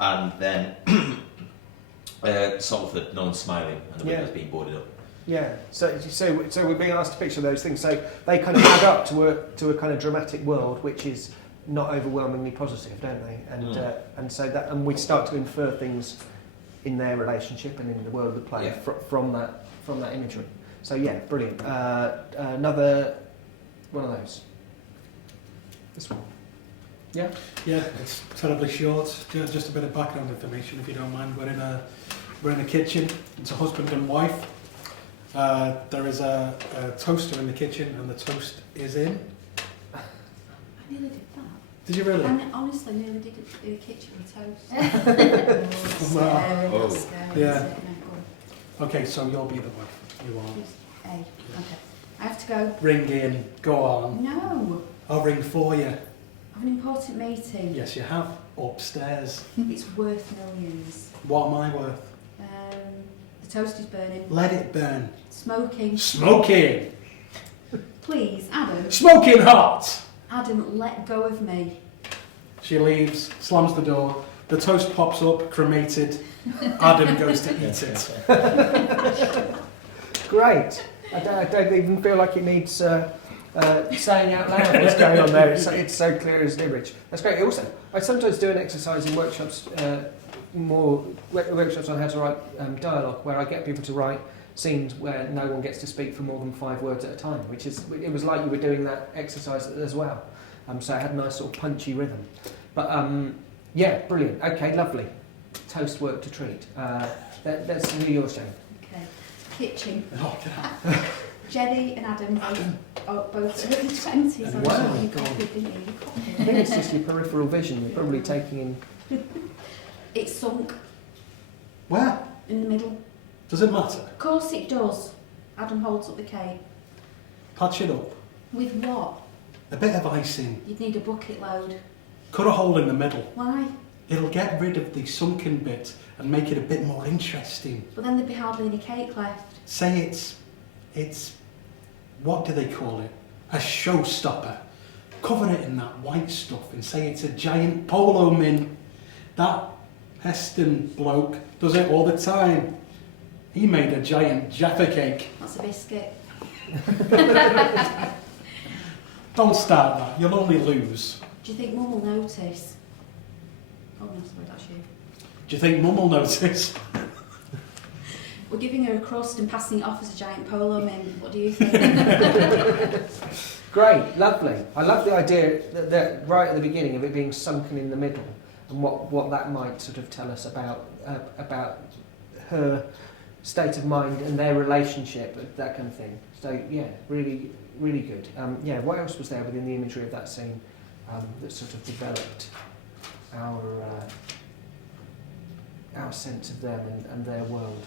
and then Salford, no one's smiling, and the window's being boarded up. Yeah, so we're being asked to picture those things. So they kind of add up to a kind of dramatic world, which is not overwhelmingly positive, don't they? And so that, and we start to infer things in their relationship and in the world of the play from that imagery. So yeah, brilliant. Another one of those. This one. Yeah. Yeah, it's terribly short. Just a bit of background information, if you don't mind. We're in a kitchen. It's a husband and wife. There is a toaster in the kitchen, and the toast is in. I nearly did that. Did you really? I honestly nearly did it in the kitchen with toast. Scary, Oh. that's scary, Yeah. isn't it? No, go Okay, so you'll be the wife. You on. are. Who's A? Okay. I have to go. Ring in. Go on. No. I'll ring for you. I have an important meeting. Yes, you have. Upstairs. It's worth millions. What am I worth? The toast is burning. Let it burn. Smoking. Smoking! Please, Adam. Smoking hot! Adam, let go of me. She leaves, slams the door. The toast pops up, cremated. Adam goes to eat it. Great. I don't even feel like it needs saying out loud what's going on there. It's so clear as an image. That's great. Also, I sometimes do an exercise in workshops, workshops on how to write dialogue, where I get people to write scenes where no one gets to speak for more than 5 words at a time, it was like you were doing that exercise as well. So it had a nice sort of punchy rhythm. But yeah, brilliant. Okay, lovely. Toast work to treat. Let's hear yours, Jane. Okay. Kitchen. Oh, God. Jenny and Adam both early 20s. I'm Wow. sure you copied, didn't you? You copied. I think it's just your peripheral vision. You're probably taking in. It's sunk Where? in the middle. Does it matter? Of course it does. Adam holds up the cake. Patch it up. With what? A bit of icing. You'd need a bucket load. Cut a hole in the middle. Why? It'll get rid of the sunken bit and make it a bit more interesting. But then there'd be hardly any cake left. Say it's, what do they call it? A showstopper. Cover it in that white stuff and say it's a giant polo min. That Heston bloke does it all the time. He made a giant Jaffa cake. That's a biscuit. Don't start that, you'll only lose. Do you think Mum will notice? Oh no, sorry, that's you. Do you think Mum will notice? We're giving her a crust and passing it off as a giant polo min. What do you think? Great, lovely. I love the idea that right at the beginning of it being sunken in the middle, and what that might sort of tell us about her state of mind and their relationship, that kind of thing. So yeah, really, really good. Yeah, what else was there within the imagery of that scene that sort of developed our sense of them and their world?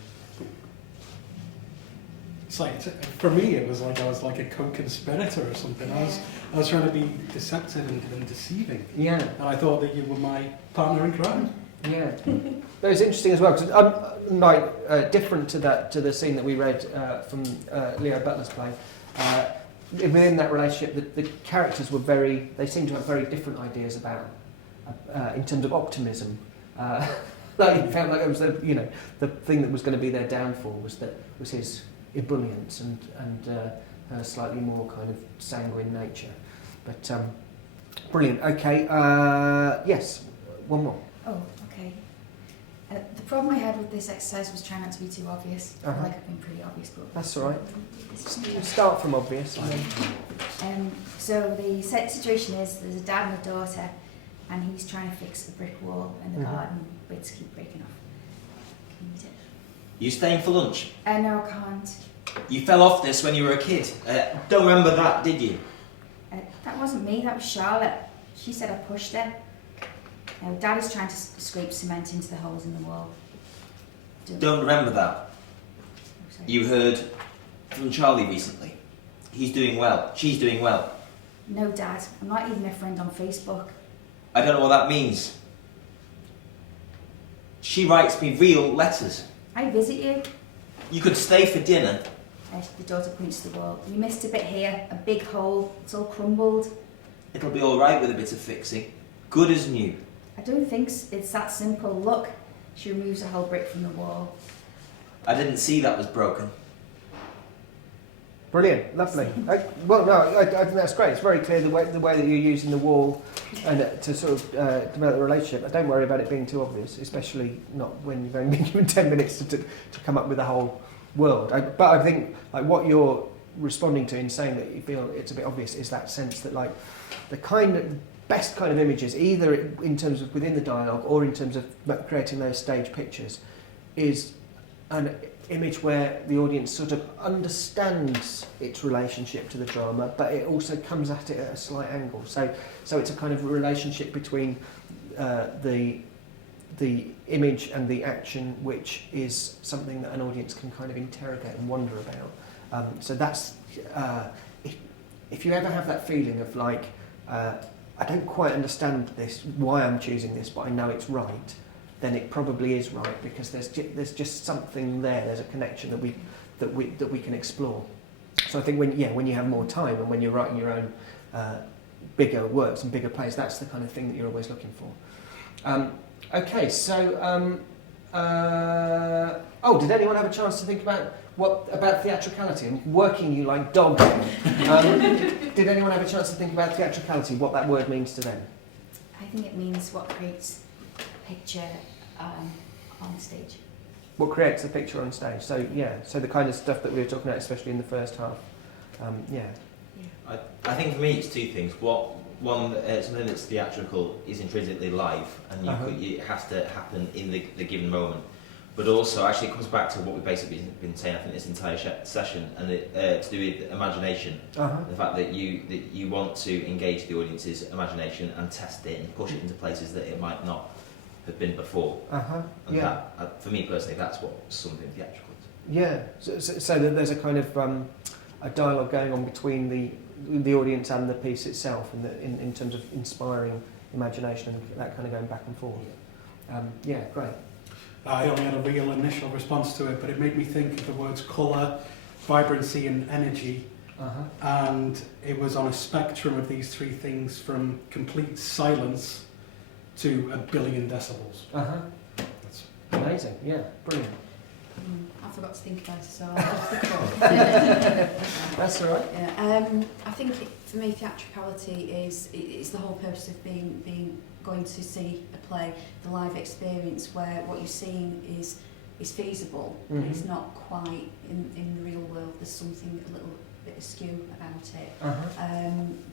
It's like, for me, it was like I was like a co-conspirator or something. I was trying to be deceptive and deceiving. Yeah. And I thought that you were my partner in crime. Yeah, that was interesting as well, because different to the scene that we read from Leo Butler's play. Within that relationship, the characters they seemed to have very different ideas about, in terms of optimism. Like it felt like it was the thing that was going to be their downfall was his ebullience and her slightly more kind of sanguine nature. But brilliant. Okay, yes, one more. Oh, okay. The problem I had with this exercise was trying not to be too obvious. I feel like I've been pretty obvious, but That's all right. it's just You start from obvious. And then so the situation is there's a dad and a daughter, and he's trying to fix a brick wall in the garden. Bits keep breaking off. Can you read it? You staying for lunch? No, I can't. You fell off this when you were a kid. Don't remember that, did you? That wasn't me. That was Charlotte. She said I pushed her. Dad is trying to scrape cement into the holes in the wall. Don't remember that. Oh, sorry. You heard from Charlie recently. He's doing well. She's doing well. No, Dad. I'm not even a friend on Facebook. I don't know what that means. She writes me real letters. I visit you. You could stay for dinner. The daughter points to the wall. You missed a bit here, a big hole. It's all crumbled. It'll be alright with a bit of fixing. Good as new. I don't think it's that simple. Look. She removes a whole brick from the wall. I didn't see that was broken. Brilliant, lovely. I think that's great. It's very clear the way that you're using the wall and to sort of develop the relationship. But don't worry about it being too obvious, especially not when you've only been given 10 minutes to come up with a whole world. But I think like what you're responding to in saying that you feel it's a bit obvious is that sense that like the best kind of images, either in terms of within the dialogue or in terms of creating those stage pictures, is an image where the audience sort of understands its relationship to the drama, but it also comes at it at a slight angle. So it's a kind of relationship between the image and the action, which is something that an audience can kind of interrogate and wonder about. So that's if you ever have that feeling of like I don't quite understand this, why I'm choosing this, but I know it's right, then it probably is right, because there's just something there. There's a connection that we can explore. So I think when you have more time and when you're writing your own bigger works and bigger plays, that's the kind of thing that you're always looking for. Okay, so did anyone have a chance to think about theatricality? I'm working you like dog. Did anyone have a chance to think about theatricality? What that word means to them? I think it means what creates a picture on stage. What creates the picture on stage? So the kind of stuff that we were talking about, especially in the first half. I think for me it's two things. One, something that's theatrical is intrinsically live, and it has to happen in the given moment. But also, actually, it comes back to what we've basically been saying, I think, this entire session, and to do with imagination. The fact that you want to engage the audience's imagination and test it and push it into places that it might not have been before. And that, for me personally, that's what something theatrical is. Yeah, so that there's a kind of a dialogue going on between the audience and the piece itself, and in terms of inspiring imagination and that kind of going back and forth. Great. I only had a real initial response to it, but it made me think of the words colour, vibrancy and energy. And it was on a spectrum of these three things, from complete silence to 1 billion decibels. That's amazing, yeah, brilliant. I forgot to think about it, so I'll off the call. That's all right. Yeah, I think for me theatricality is the whole purpose of going to see a play, the live experience where what you're seeing is feasible, but it's not quite in the real world. There's something a little bit askew about it,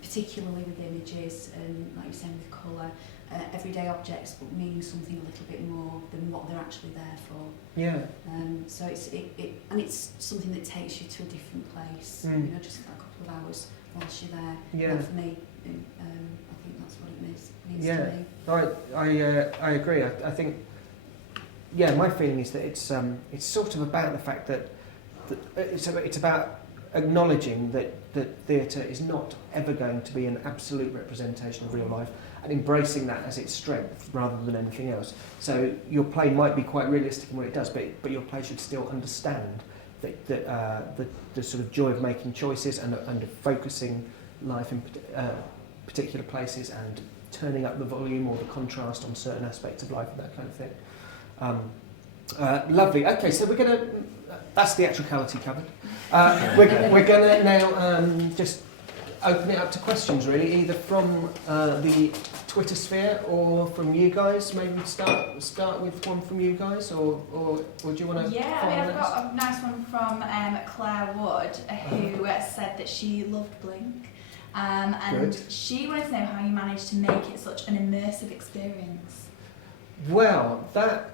particularly with images and, like you're saying, with colour, everyday objects, but meaning something a little bit more than what they're actually there for. Yeah. So it's something that takes you to a different place. Just for a couple of hours whilst you're there. Yeah. And for me, I think that's what it means to me. I agree. I think, my feeling is that it's sort of about the fact that it's about acknowledging that theatre is not ever going to be an absolute representation of real life, and embracing that as its strength rather than anything else. So your play might be quite realistic in what it does, but your play should still understand that the sort of joy of making choices and of focusing life in particular places and turning up the volume or the contrast on certain aspects of life and that kind of thing. Lovely. Okay, so we're going to... that's theatricality covered. We're going to now just open it up to questions, really, either from the Twitter sphere or from you guys. Maybe start with one from you guys, or do you want to? Yeah, I've got a nice one from Claire Wood, who said that she loved Blink, and Good. She wanted to know how you managed to make it such an immersive experience. Well, that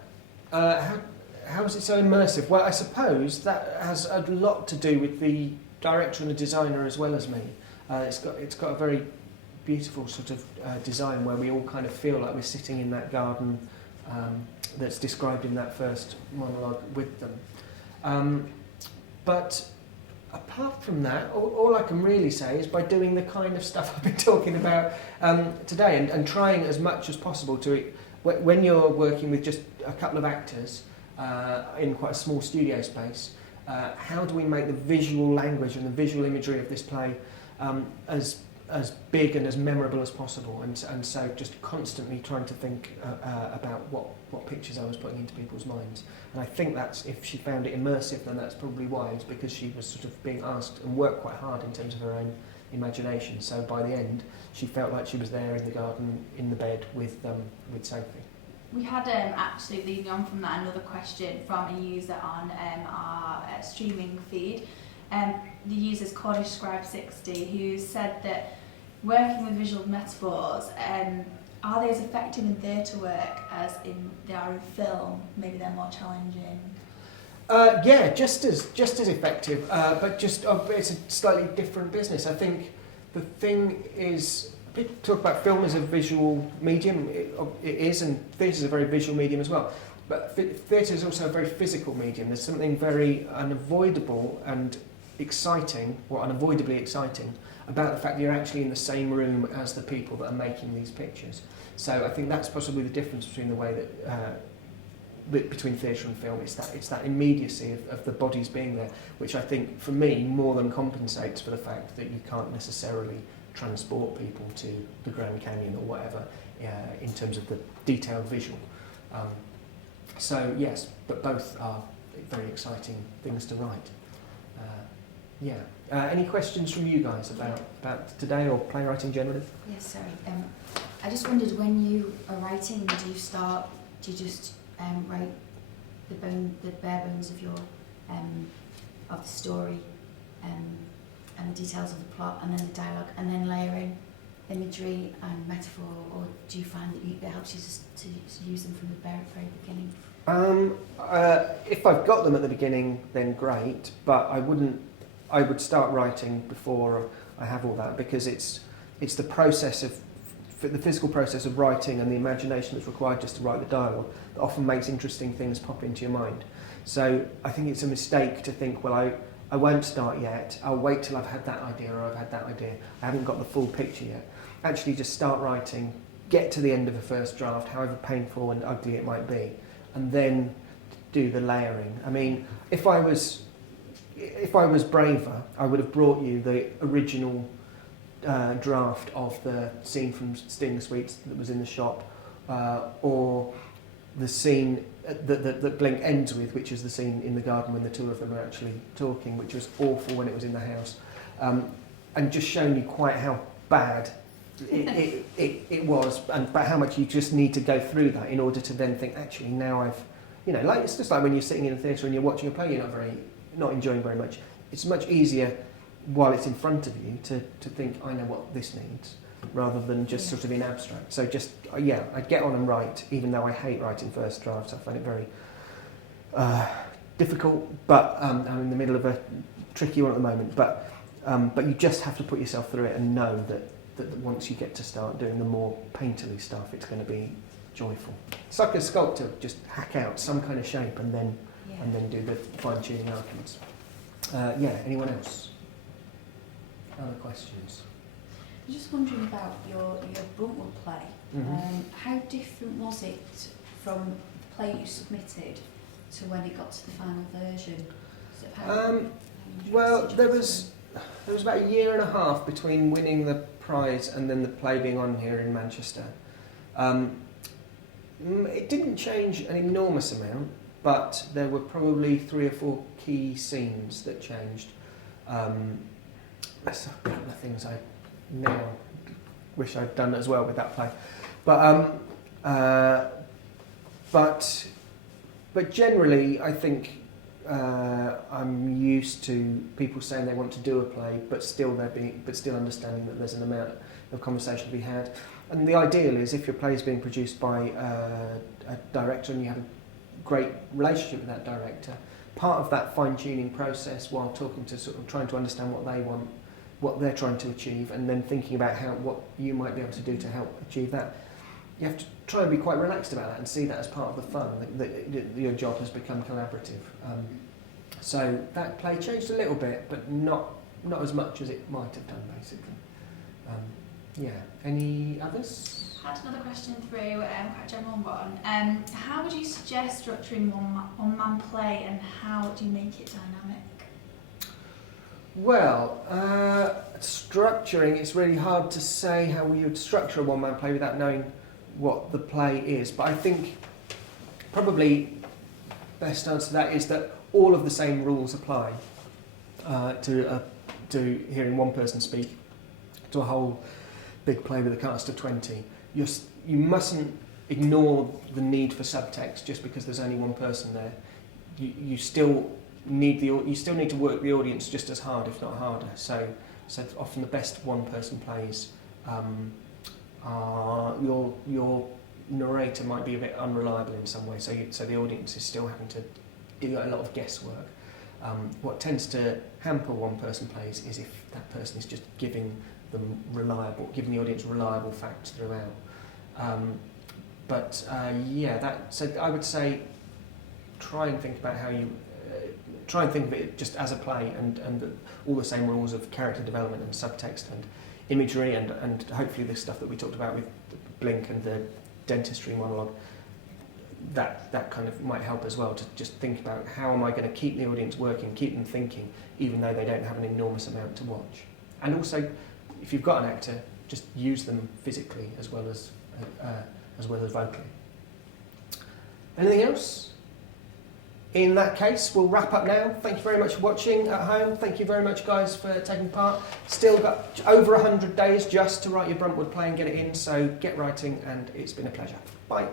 how is it so immersive? Well, I suppose that has a lot to do with the director and the designer as well as me. It's got a very beautiful sort of design where we all kind of feel like we're sitting in that garden that's described in that first monologue with them. But apart from that, all I can really say is by doing the kind of stuff I've been talking about today and trying as much as possible to, when you're working with just a couple of actors in quite a small studio space, how do we make the visual language and the visual imagery of this play as big and as memorable as possible, and so just constantly trying to think about what pictures I was putting into people's minds. And I think that's, if she found it immersive, then that's probably wise, because she was sort of being asked and worked quite hard in terms of her own imagination. So by the end, she felt like she was there in the garden, in the bed with Sophie. We had actually, leading on from that, another question from a user on our streaming feed. The user's Cornish Scribe 60, who said that working with visual metaphors, are they as effective in theatre work as they are in film? Maybe they're more challenging. Yeah, just as effective, but just it's a slightly different business. I think the thing is, people talk about film as a visual medium. It is, and theatre is a very visual medium as well. But theatre is also a very physical medium. There's something very unavoidable and exciting, or unavoidably exciting, about the fact that you're actually in the same room as the people that are making these pictures. So I think that's possibly the difference between the way that between theatre and film. It's that immediacy of the bodies being there, which I think for me more than compensates for the fact that you can't necessarily transport people to the Grand Canyon or whatever in terms of the detailed visual. So yes, but both are very exciting things to write. Any questions from you guys about today or playwriting generally? Yes, sorry. I just wondered, when you are writing, do you just write the bare bones of your of the story and the details of the plot, and then the dialogue, and then layer in imagery and metaphor, or do you find that it helps you to use them from the very beginning? If I've got them at the beginning, then great, but I would start writing before I have all that, because it's the process of the physical process of writing and the imagination that's required just to write the dialogue that often makes interesting things pop into your mind. So I think it's a mistake to think, well, I won't start yet, I'll wait till I've had that idea, or I've had that idea, I haven't got the full picture yet. Actually just start writing, get to the end of a first draft, however painful and ugly it might be, and then do the layering. I mean, if I was braver, I would have brought you the original draft of the scene from Stealing the Sweets that was in the shop, or the scene that Blink ends with, which is the scene in the garden when the two of them are actually talking, which was awful when it was in the house, and just shown you quite how bad it was, but how much you just need to go through that in order to then think, actually now I've, like, it's just like when you're sitting in a theatre and you're watching a play you're not enjoying very much. It's much easier while it's in front of you to think, I know what this needs, rather than just sort of in abstract. So just, I get on and write, even though I hate writing first drafts. I find it very difficult, but I'm in the middle of a tricky one at the moment. But you just have to put yourself through it and know that once you get to start doing the more painterly stuff, it's going to be joyful. It's like a sculptor, just hack out some kind of shape and then do the fine-tuning afterwards. Anyone else? Other questions? I'm just wondering about your Bruntwood play. Mm-hmm. How different was it from the play you submitted to when it got to the final version? Well, there was about a year and a half between winning the prize and then the play being on here in Manchester. It didn't change an enormous amount, but there were probably 3 or 4 key scenes that changed. There's a couple of things I now wish I'd done as well with that play, but generally I think I'm used to people saying they want to do a play, but still understanding that there's an amount of conversation to be had. And the ideal is, if your play is being produced by a director and you have a great relationship with that director, part of that fine-tuning process while talking to trying to understand what they want what they're trying to achieve, and then thinking about what you might be able to do to help achieve that. You have to try and be quite relaxed about that and see that as part of the fun, that your job has become collaborative. So that play changed a little bit, but not as much as it might have done, basically. Yeah. Any others? I had another question through, quite a general one. How would you suggest structuring one-man play, and how do you make it dynamic? Well, structuring, it's really hard to say how you would structure a one-man play without knowing what the play is. But I think probably best answer to that is that all of the same rules apply to hearing one person speak to a whole big play with a cast of 20. You mustn't ignore the need for subtext just because there's only one person there. You still need to work the audience just as hard, if not harder. So often the best one-person plays are your narrator might be a bit unreliable in some way. So the audience is still having to do a lot of guesswork. What tends to hamper one-person plays is if that person is just giving the audience reliable facts throughout. So I would say try and think about how you try and think of it just as a play, and all the same rules of character development and subtext and imagery and hopefully the stuff that we talked about with Blink and the dentistry monologue. That kind of might help as well, to just think about how am I going to keep the audience working, keep them thinking, even though they don't have an enormous amount to watch. And also, if you've got an actor, just use them physically as well as vocally. Anything else? In that case, we'll wrap up now. Thank you very much for watching at home. Thank you very much, guys, for taking part. Still got over 100 days just to write your Bruntwood play and get it in, so get writing, and it's been a pleasure. Bye.